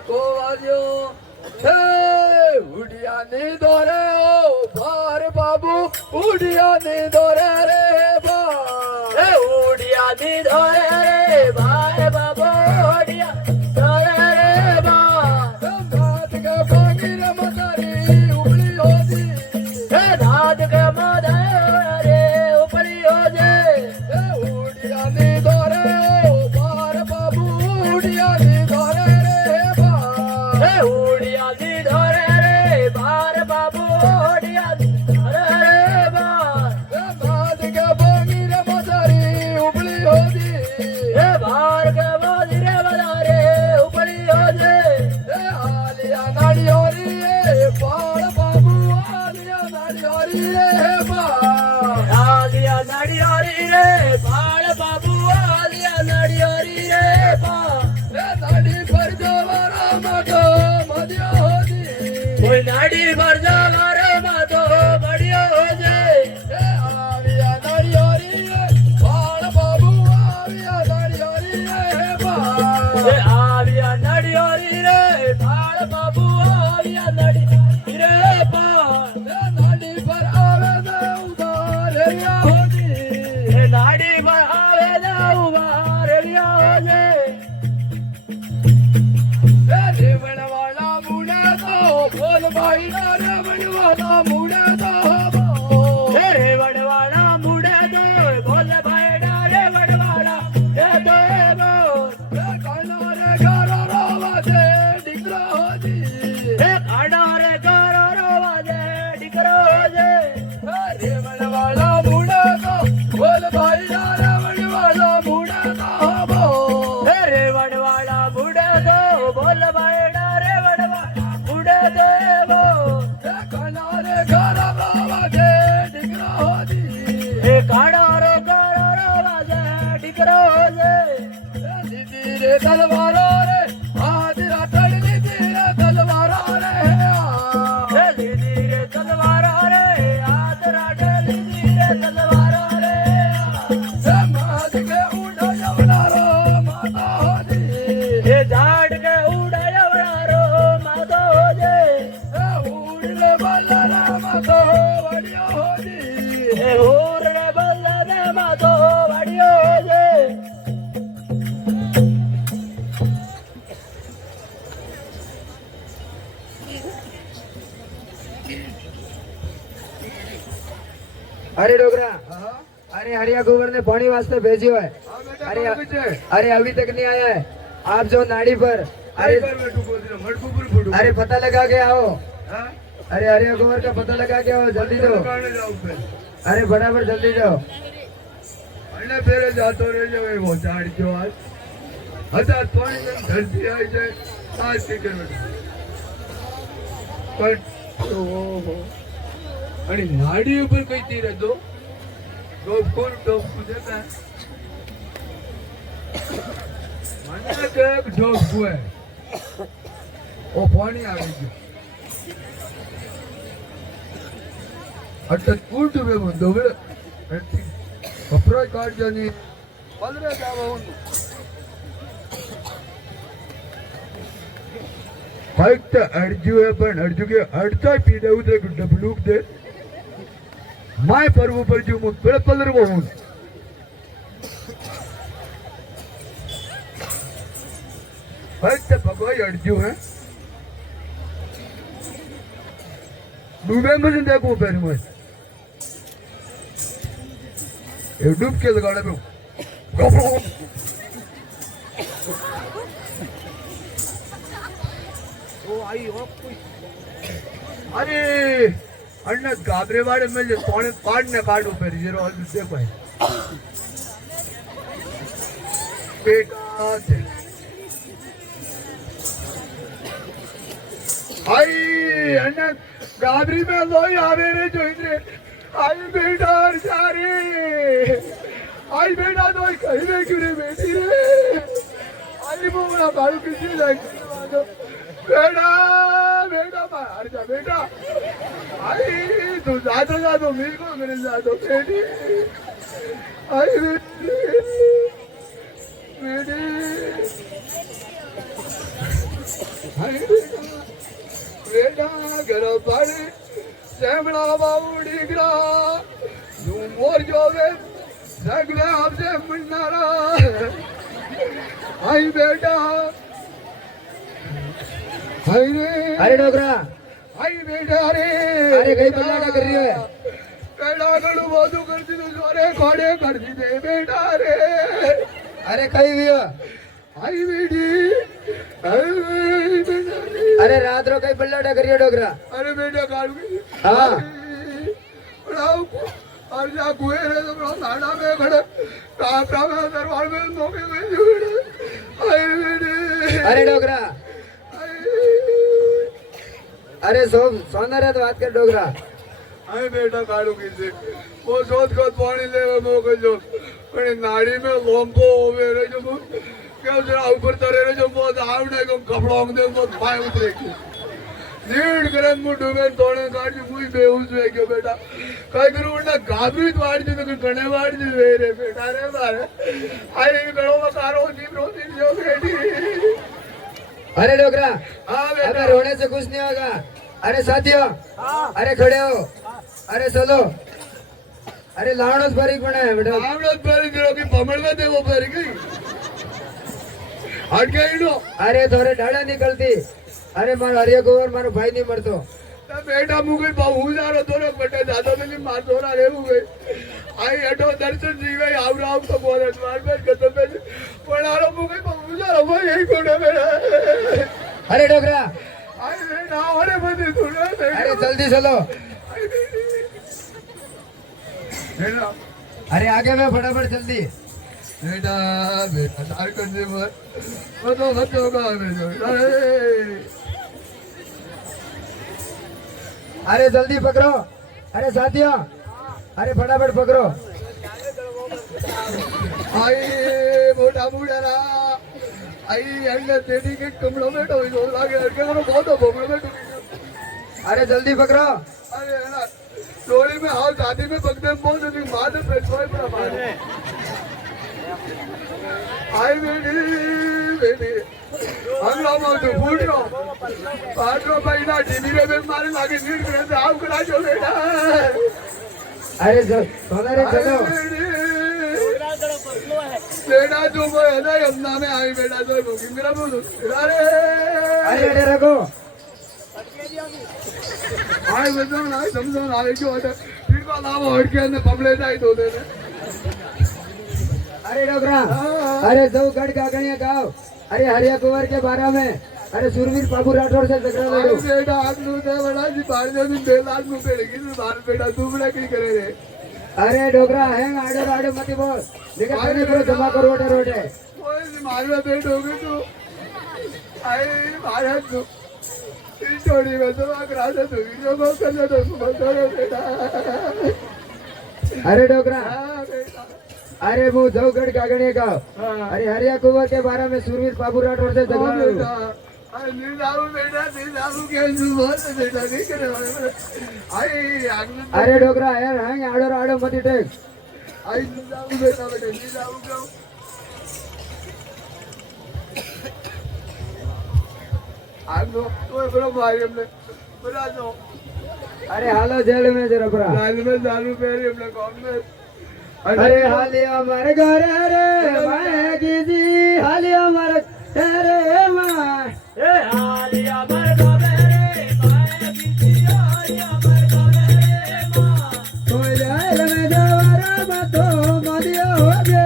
कोवालियो, हे उड़िया नी दौरे ओ बार बाबू, उड़िया नी दौरे रे बार, ए उड़िया नी धोरे रे बार बाबू, उड़िया धोरे रे बार। बात का पानी रे मदारी उबली होती, ए धात के मदर रे उपड़ी हो जे। उड़िया नी दौरे ओ बार बाबू, उड़िया नी दौरे रे बार। ए उड़िया नी धोरे रे बार बाबू, उड़िया नी धोरे रे बार। बात का पानी रे मदारी उबली होती, ए बार के मदरे मदारे उपड़ी हो जे। आलिया नाड़ी होरी रे बार बाबू, आलिया नाड़ी होरी रे बार। आलिया नड़ियारी रे बाल बाबू, आलिया नड़ियारी रे बाल। नाड़ी पर जवारा मतो मदिया होती, कोई नाड़ी भर जावारे मातो बढ़िया हो जे। आलिया नाड़ी होरी रे बार बाबू, आलिया नाड़ी होरी रे बार। ए आलिया नड़ियारी रे बाल बाबू, आलिया नड़ियारी रे बाल। नाड़ी पर आवे ना उधार रिया होती, ए नाड़ी पर आवे जाऊगा रेलिया हो जे। रेवण वाला मुड़ा तो बोल भाई ना, रेवण वाला मुड़ा तो बोल। ए रेवड़वाड़ा मुड़े दो बोल भाईड़ा, रेवड़वाड़ा दे दो बोल। काना रे गारो रोवा दे डिगरा होती, ए खाड़ा रे गारो रोवा दे डिकरो हो जे। रेवण वाला मुड़ा तो बोल भाई ना, रेवण वाला मुड़ा तो बोल। ए रेवड़वाड़ा मुड़े दो बोल भाईड़ा, रेवड़वाड़ा मुड़े दो बोल। काना रे गारो रोवा दे डिगरा होती, ए खाड़ा रो गारो रोवा दे डिकरो हो जे। दीदी रे तलवारो रे हाथ रातड़, दीदी रे तलवारो रे ए दीदी रे तलवारा रे हाथ राडे, दीदी रे तलवारा रे। समाज के उड़ा जवनारो माता होती, ए झाड़ के उड़ाया रो मातो हो जे। उड़ले बल्ला मातो बढ़िया होती, ए होर रे बल्ला रे मातो बढ़िया हो जे। अरे डोकरा, अरे हरिया कुंवर ने पानी वास्ते भेजियो है। अरे अरे अभी तक नहीं आया है। आप जो नाड़ी पर, अरे अरे पता लगा के आओ। अरे हरिया कुंवर का पता लगा के आओ, जल्दी जाओ। अरे बराबर जल्दी जाओ। फेरे जातो रहे जो वो झाड़ क्यों आज हजार पानी में धरती आई जाए आज के कर पर आणि नाडी ऊपर कई तीर दो डोप देता है अनेक एक जोक हुए ओ पानी आ गई अट्ट उल्ट में बंदो बड़े कपड़ा काट जानी पंद्रह जावा फक्त अर्जू है पण अर्जू के अड़ता पीड़े उधर डबलूक दे माय पर्व पर जो मुझ पर पलर वो हूँ फक्त भगवाई अर्जू है डूबे मुझे देखो पैर में ये डूब के लगाने पे अरे अन्न गाबरे वाले में जो सोने काटने काटो फिर ये रोज देखो है बेटा आई अन्न गाबरी में लोई आवे रे जो इधर आई बेटा सारे आई बेटा तो कहीं में क्यों रे बेटी रे आई बोला बालू किसी लगे बेटा बेटा बाहर जा बेटा आई तू जातो जातो मेरे को मिल जातो बेटी आई बेटी बेटी आई बेटा घर पड़े सेमड़ा बाबूड़ी गिरा तू मोर जोवे सगले आपसे मिलना आई बेटा अरे डोगरा आई बेटा अरे कहीं बल्ला कर रही है बेटा गड़ू बाजू कर दी तो अरे घोड़े कर दी दे बेटा अरे कहीं भी हो आई बेटी अरे रात रो कहीं बल्ला कर रही है डोगरा अरे बेटा कालू हाँ और जा कुएं रे तो बड़ा नाड़ा में खड़े कापरा में दरबार में नौके में जुड़े आई बेटी अरे डोगरा अरे सोना रे तो बात कर डोगरा आई बेटा कालू किसे वो सोच को पानी ले मोके जो पर नाड़ी में लोंपो होवे रे जो क्या जरा ऊपर तरे रे जो बहुत आवड़े को कपड़ों दे बहुत पाए उतरे की नीड करे मुंडू में तोड़े काट जो कोई बेहोश हो गया बेटा काय करू ना गाबरी वाड़ जी तो गणे वाड़ जी रे बेटा रे मारे आई गणो में कारो जीव रोती जो बेटी अरे डोगरा हां अबे बेटा रोने से कुछ नहीं होगा अरे साथियों अरे खड़े हो अरे चलो अरे लावणस बारीक बना है बेटा आवड़त पर जो की पमड़ में दे वो पर गई हट गई नो अरे थोड़े डाड़ा निकलती अरे मार हरिया कुंवर मारो भाई नहीं मरतो बेटा मुझे बहु जारो तोरे बटे दादा में मार दोरा रे मुझे आई एटो दर्शन जी गई आवराव तो बोले मार पे खत्म पे पड़ारो मुझे बहु जारो भाई यही कोने मेरा अरे डोगरा आई बेटा अरे बंदी सुनो अरे जल्दी चलो बेटा अरे आगे में फटाफट जल्दी बेटा बेटा तार कर दे मत तो मत होगा मेरे अरे जल्दी पकड़ो अरे साथियों अरे फटाफट पकड़ो आई मोटा मुड़ा आई अंडा तेरी के कमरों में तो इधर लागे लड़के को बहुत भोगने में अरे जल्दी पकड़ो अरे ना चोरी में हाथ शादी में पकड़े बहुत नहीं मार पेशवाई पर मारे आई बेटी बेटी अगला मार तो फूट रो पांच रो महीना टीवी में मारे लागे नींद करे तो आप करा जो बेटा अरे सोना रे चलो बेटा जो मैं है ना यमुना में आई बेटा तो मेरा बोलो अरे अरे रखो आई बताओ ना समझो ना आई जो है फिर को लाभ हट के अंदर पबले जाए दो देने अरे डोगरा अरे दो गढ़ कागड़िया गाँव अरे हरिया कुंवर के बारे में अरे सुरवीर बाबू राठौर से झगड़ा लड़ो बेटा आज नु दे बड़ा जी बाहर जो दिन बेलाज नु पेड़ेगी तो बाहर बेटा तू बड़ा की करे रे अरे डोगरा है आड़े आड़े मत बोल लेकिन तेरे को जमा करो रोटे रोटे ओए मारवा बेट हो गई तू आई मारा तू इस छोड़ी में तो आकरा से तू वीडियो कॉल कर ले तो बता बेटा अरे डोगरा हां बेटा अरे वो जौगढ़ कागड़े का हाँ। अरे हरिया कुंवर के बारे में सूरवीर बाबू राठौर से हाँ जगह बेटा अरे नींद आऊ बेटा नींद आऊ के बहुत बेटा नहीं करे आई आगे अरे डोकरा यार हंग आड़ो आड़ो मत टेक आई नींद आऊ बेटा नींद आऊ क्यों आगो तो बड़ो भाई हमने बड़ा जो अरे हालो जेल में जरा बरा लाल में दारू पेरी हमने कौन में अरे हालिया मर घर रे मैं किसी हालिया मर रे मां ए हालिया मर गो मेरे माए किसी हालिया मर गो मेरे मां कोई जेल में जवारा मतो मदियो हो जे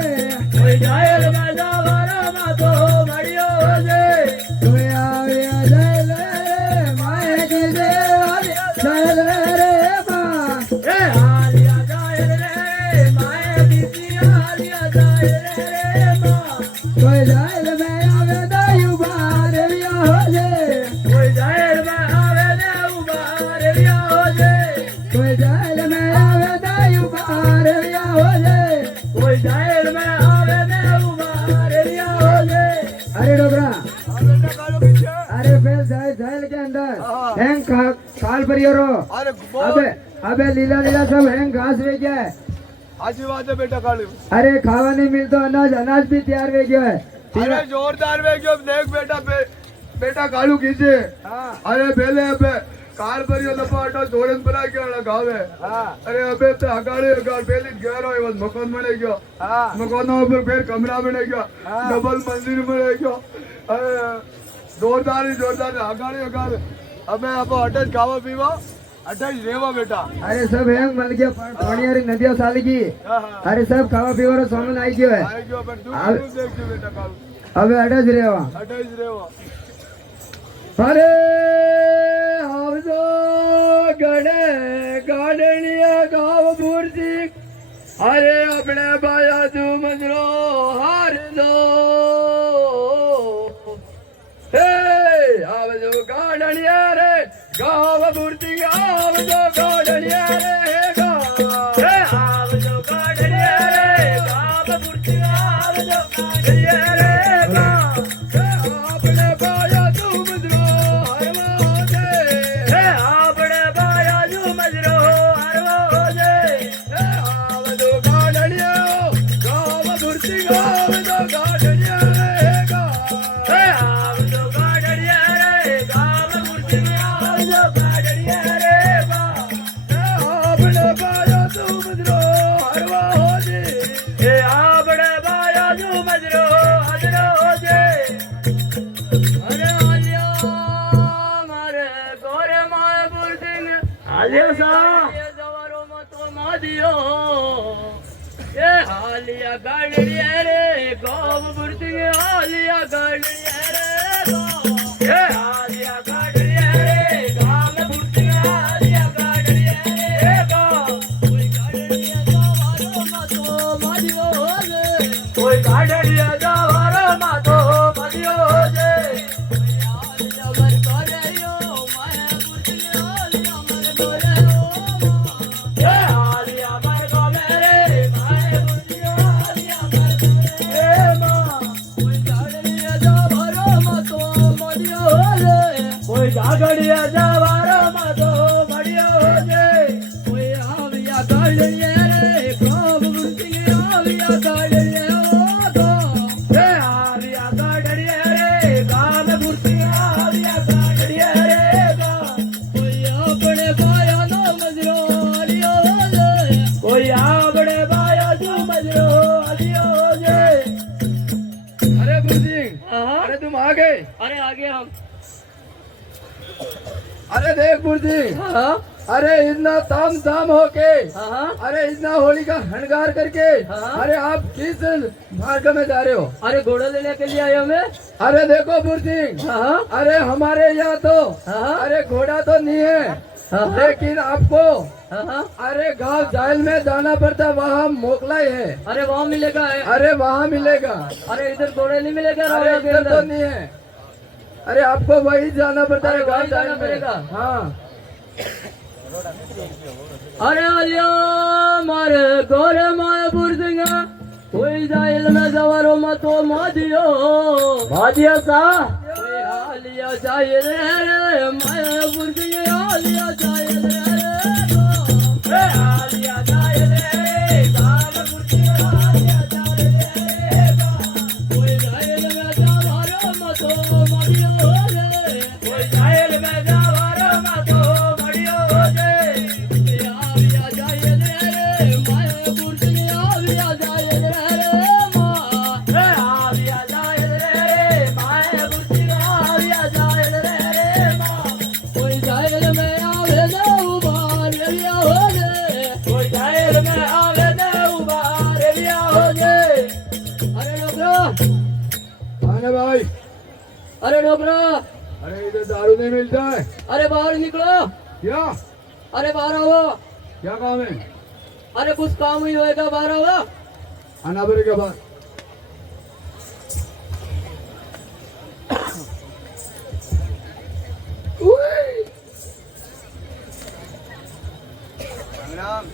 कोई जायल में जावारा मा तो मड़ियो जे कोई आविया जेल रे मैं किसी हालिया जेल रे मां ए हालिया जायल रे माए किसी हालिया जायल रे मां कोई जेल में आवे दायु बार हो जे कोई जायल में आवे ने उबार लिया हो जे कोई जेल में आवे दायु बार हो जे कोई जायल में आवे ने उबार लिया हो जे अरे डोगरा बेटा कालो पीछे अरे फिर जेल के अंदर हैंग काल परियो अरे अबे अबे लीला लीला सब हैंग घास वे गया है अच्छी बात है बेटा कालो अरे खावा नहीं मिलता अनाज अनाज भी तैयार वे गया है अरे जोरदार वे क्यों देख बेटा बेटा कालू कीजिए हाँ अरे पहले अबे कार पर यो लपाटा जोड़न पर आ गया लगावे हाँ अरे अबे तो अगाड़े अगाड़ पहले गहरा है बस मकान बने गया हाँ मकानों पर फिर कमरा बने गया हाँ। डबल मंजिल बने गया अरे जोरदार ही जोरदार अगाड़े अगाड़ अबे आप अटैच खावा पीवा अटैच रेवा बेटा अरे सब हैंग मल गया पानी अरे नदिया साल की हाँ, हाँ। अरे सब खावा पीवा रो सामान आई गयो है आएगा पर तू अब- तू देख के बेटा कालू अबे अटैच रे वहाँ अटैच रेवा अरे हम तो गड़े गार्डनिया गाँव बुर्जी अरे अपने बाया तू मजरो हार दो हे आव जो गार्डनिया रे गाँव बुर्जी आव जो गार्डनिया रे गाँव ए आव जो गाड़िया रे गाव बुर्ती आव जो गाड़िया रे गाव अपने बाया तू मजरो हरवा दे ए आपड़े बाया जू मजरो हरवो जे आव जो गार्डनिया गाँव बुर्जी आव जो गार्डनिया रे गाँव ए आव जो गाड़िया रे गाव बुर्ती आव जो गाड़िया रे गाव अपने बाया तू मजरो हरवा दे ए आपड़े बाया जू मजरो हजरो जे अरे आलिया मारे गोरे माए बुर्दिन आलिया सा ये जवारो मतो मादियो ये हालिया गाड़िया रे गाव बुर्दिन हालिया गाड़िया रे गाव ये हालिया गाड़िया रे गाव बुर्दिन हालिया गाड़िया रे गाव कोई गाड़िया जवारो मतो मादियो रे कोई गाड़िया जवारो मतो मादियो रे कोई गागड़िया जवारो मतो मड़ियो जे कोई आविया गाड़िया रे गाव बुंती आविया गाड़िया ओ गो ए आविया गाड़िया रे गाव बुंती आविया गाड़िया रे गा कोई अपने बाया नो मजरो लियो जे कोई अपने बाया जो मजरो लियो जे अरे बुर्जी हाँ अरे तुम आ गए अरे आगे हम अरे देख बुर्जी हाँ अरे इतना ताम झाम होके हाँ अरे इतना होली का हंगार करके हाँ। अरे आप किस मार्ग में जा रहे हो अरे घोड़ा लेने के लिए आए हमें अरे देखो बुर्जी हाँ अरे हमारे यहाँ तो हाँ अरे घोड़ा तो नहीं है हाँ। लेकिन आपको हाँ अरे गांव जायल में जाना पड़ता वहाँ मोकला ही है अरे वहाँ मिलेगा है अरे वहाँ मिलेगा अरे इधर घोड़े नहीं मिलेगा अरे रावण के इधर तो अंदर नहीं है अरे आपको वही जाना पड़ता अरे है गांव वहीं जाना जायल में पड़ेगा। हाँ अरे आलिया मारे गोरे माए बुर्दिंगा कोई जाइल में जवारो में तो मादियो सा कोई हालिया जाए रे मैं बुर्जी हालिया जाए रे हालिया जाए रे गाल बुर्जी हालिया जाए रे कोई जाइल में जवारो में तो मादियो रे कोई जाइल में जवारो में तो मादियो रे हालिया जाए रे मैं बुर्जी हालिया जाए रे आने भाई। अरे डोबरा, अरे इधर दारू नहीं मिलता है अरे बाहर निकलो, क्या? अरे बाहर आओ, क्या काम है? अरे कुछ काम ही होएगा, बाहर आओ। आना पड़ेगा बाहर।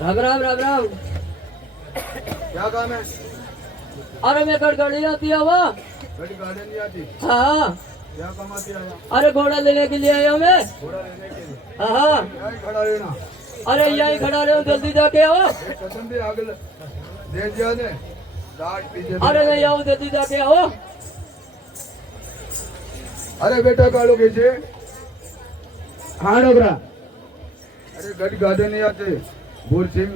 राम राम राम राम। क्या काम है? अरे मैं गड़गड़ी आती है वो। गाड़ी गार्डन नहीं आती। हाँ, क्या काम आती है? अरे घोड़ा लेने के लिए आया मैं। घोड़ा लेने के लिए हाँ, यहाँ ही खड़ा रहना। अरे यहीं खड़ा रहो, जल्दी जाके आओ। एक कसम भी आगे दे दिया ने दाढ़ पीछे। अरे नहीं आओ, जल्दी जाके आओ। अरे बेटा कालो कैसे? हाँ डोगरा। अरे गढ़ गार्डन नहीं आते। भूर सिंह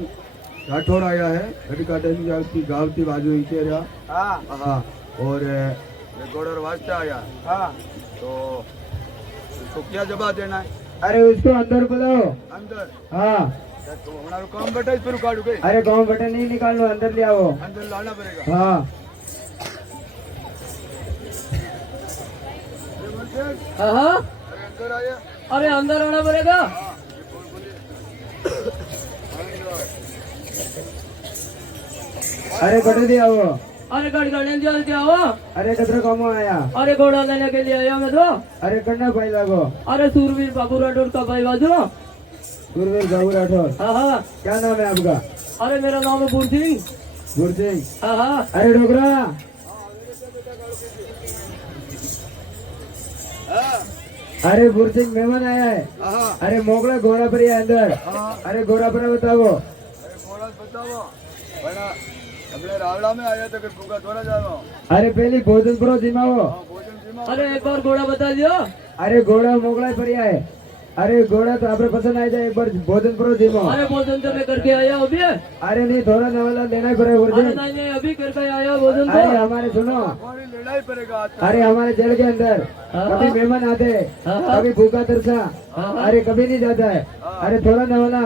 राठौड़ आया है। गढ़ गार्डन जाती गावती बाजू इनके रहा। हाँ हाँ, और ये घोड़र वास्ते आया। हाँ। तो उसको क्या जवाब देना है? अरे उसको अंदर बुलाओ। अंदर? हाँ। तो हमारा काम बेटा इस पर काटू गए। अरे गाँव बटन नहीं निकालना, अंदर ले आओ। अंदर लाना पड़ेगा। हाँ हाँ हाँ, अरे अंदर आया। अरे अंदर आना पड़ेगा। अरे बटन दे आओ। अरे गड़गड़ी जल्दी आओ। अरे कतरा काम आया? अरे घोड़ा लेने के लिए आया मैं तो। अरे करना भाई लागो। अरे सूरवीर बाबू राठौड़ का भाई बाजू। गुरवीर बाबू राठौर। हाँ हाँ, क्या नाम है आपका? अरे मेरा नाम है बुर सिंह। गुर सिंह। हाँ हाँ, अरे डोगरा। अरे बुर सिंह मेहमान आया है। हाँ अरे मोगला घोड़ा पर ही है अंदर। हाँ। अरे घोड़ा पर बताओ। अरे घोड़ा बताओ बड़ा। अपने रावड़ा में आया तो भूखा थोड़ा जाओ। अरे पहले भोजन करो जिमाओ। भोजन सीमा। अरे एक बार घोड़ा बता दियो। अरे घोड़ा मोगला पर ही है। अरे घोड़ा तो आपने पसंद आ जाए, एक बार भोजन करो जिमो। अरे भोजन तो मैं करके आया अभी। अरे नहीं, थोड़ा नवाला लेना ही पड़ेगा अरे गुरुजी। नहीं नहीं, अभी करके आया भोजन अरे तो। हमारे सुनो, पानी लेना ही पड़ेगा आज। अरे हमारे जेल के अंदर हाँ। कभी मेहमान आते हैं, हाँ। कभी भूखा तरसा, हाँ। अरे कभी नहीं जाता है। अरे थोड़ा नवाला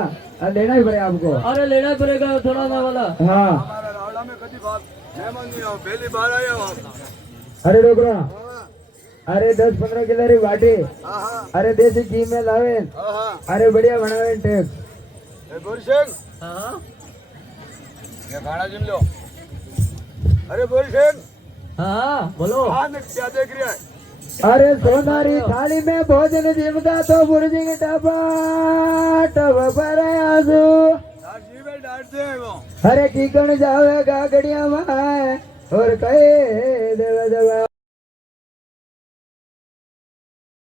लेना ही पड़ेगा आपको। अरे लेना पड़ेगा थोड़ा ना वाला। हाँ। हमारा रावड़ा में कभी बात मेहमान नहीं आओ, पहली बार आया हो। अरे डोगरा, अरे 10-15 किलो री बाटी, हाँ अरे देसी घी में लावे, हाँ। अरे बढ़िया बनावे टेप। बोल सिंह हाँ ये खाना जिम लो। अरे बोल सिंह हाँ, बोलो। हाँ क्या देख रहा है? अरे सोनारी थाली में भोजन जिमता तो बुर्जी की टपा टप पर आजू। जी में डांटते हैं वो। अरे की कण जावे गागड़िया में और कहे देवा देवा।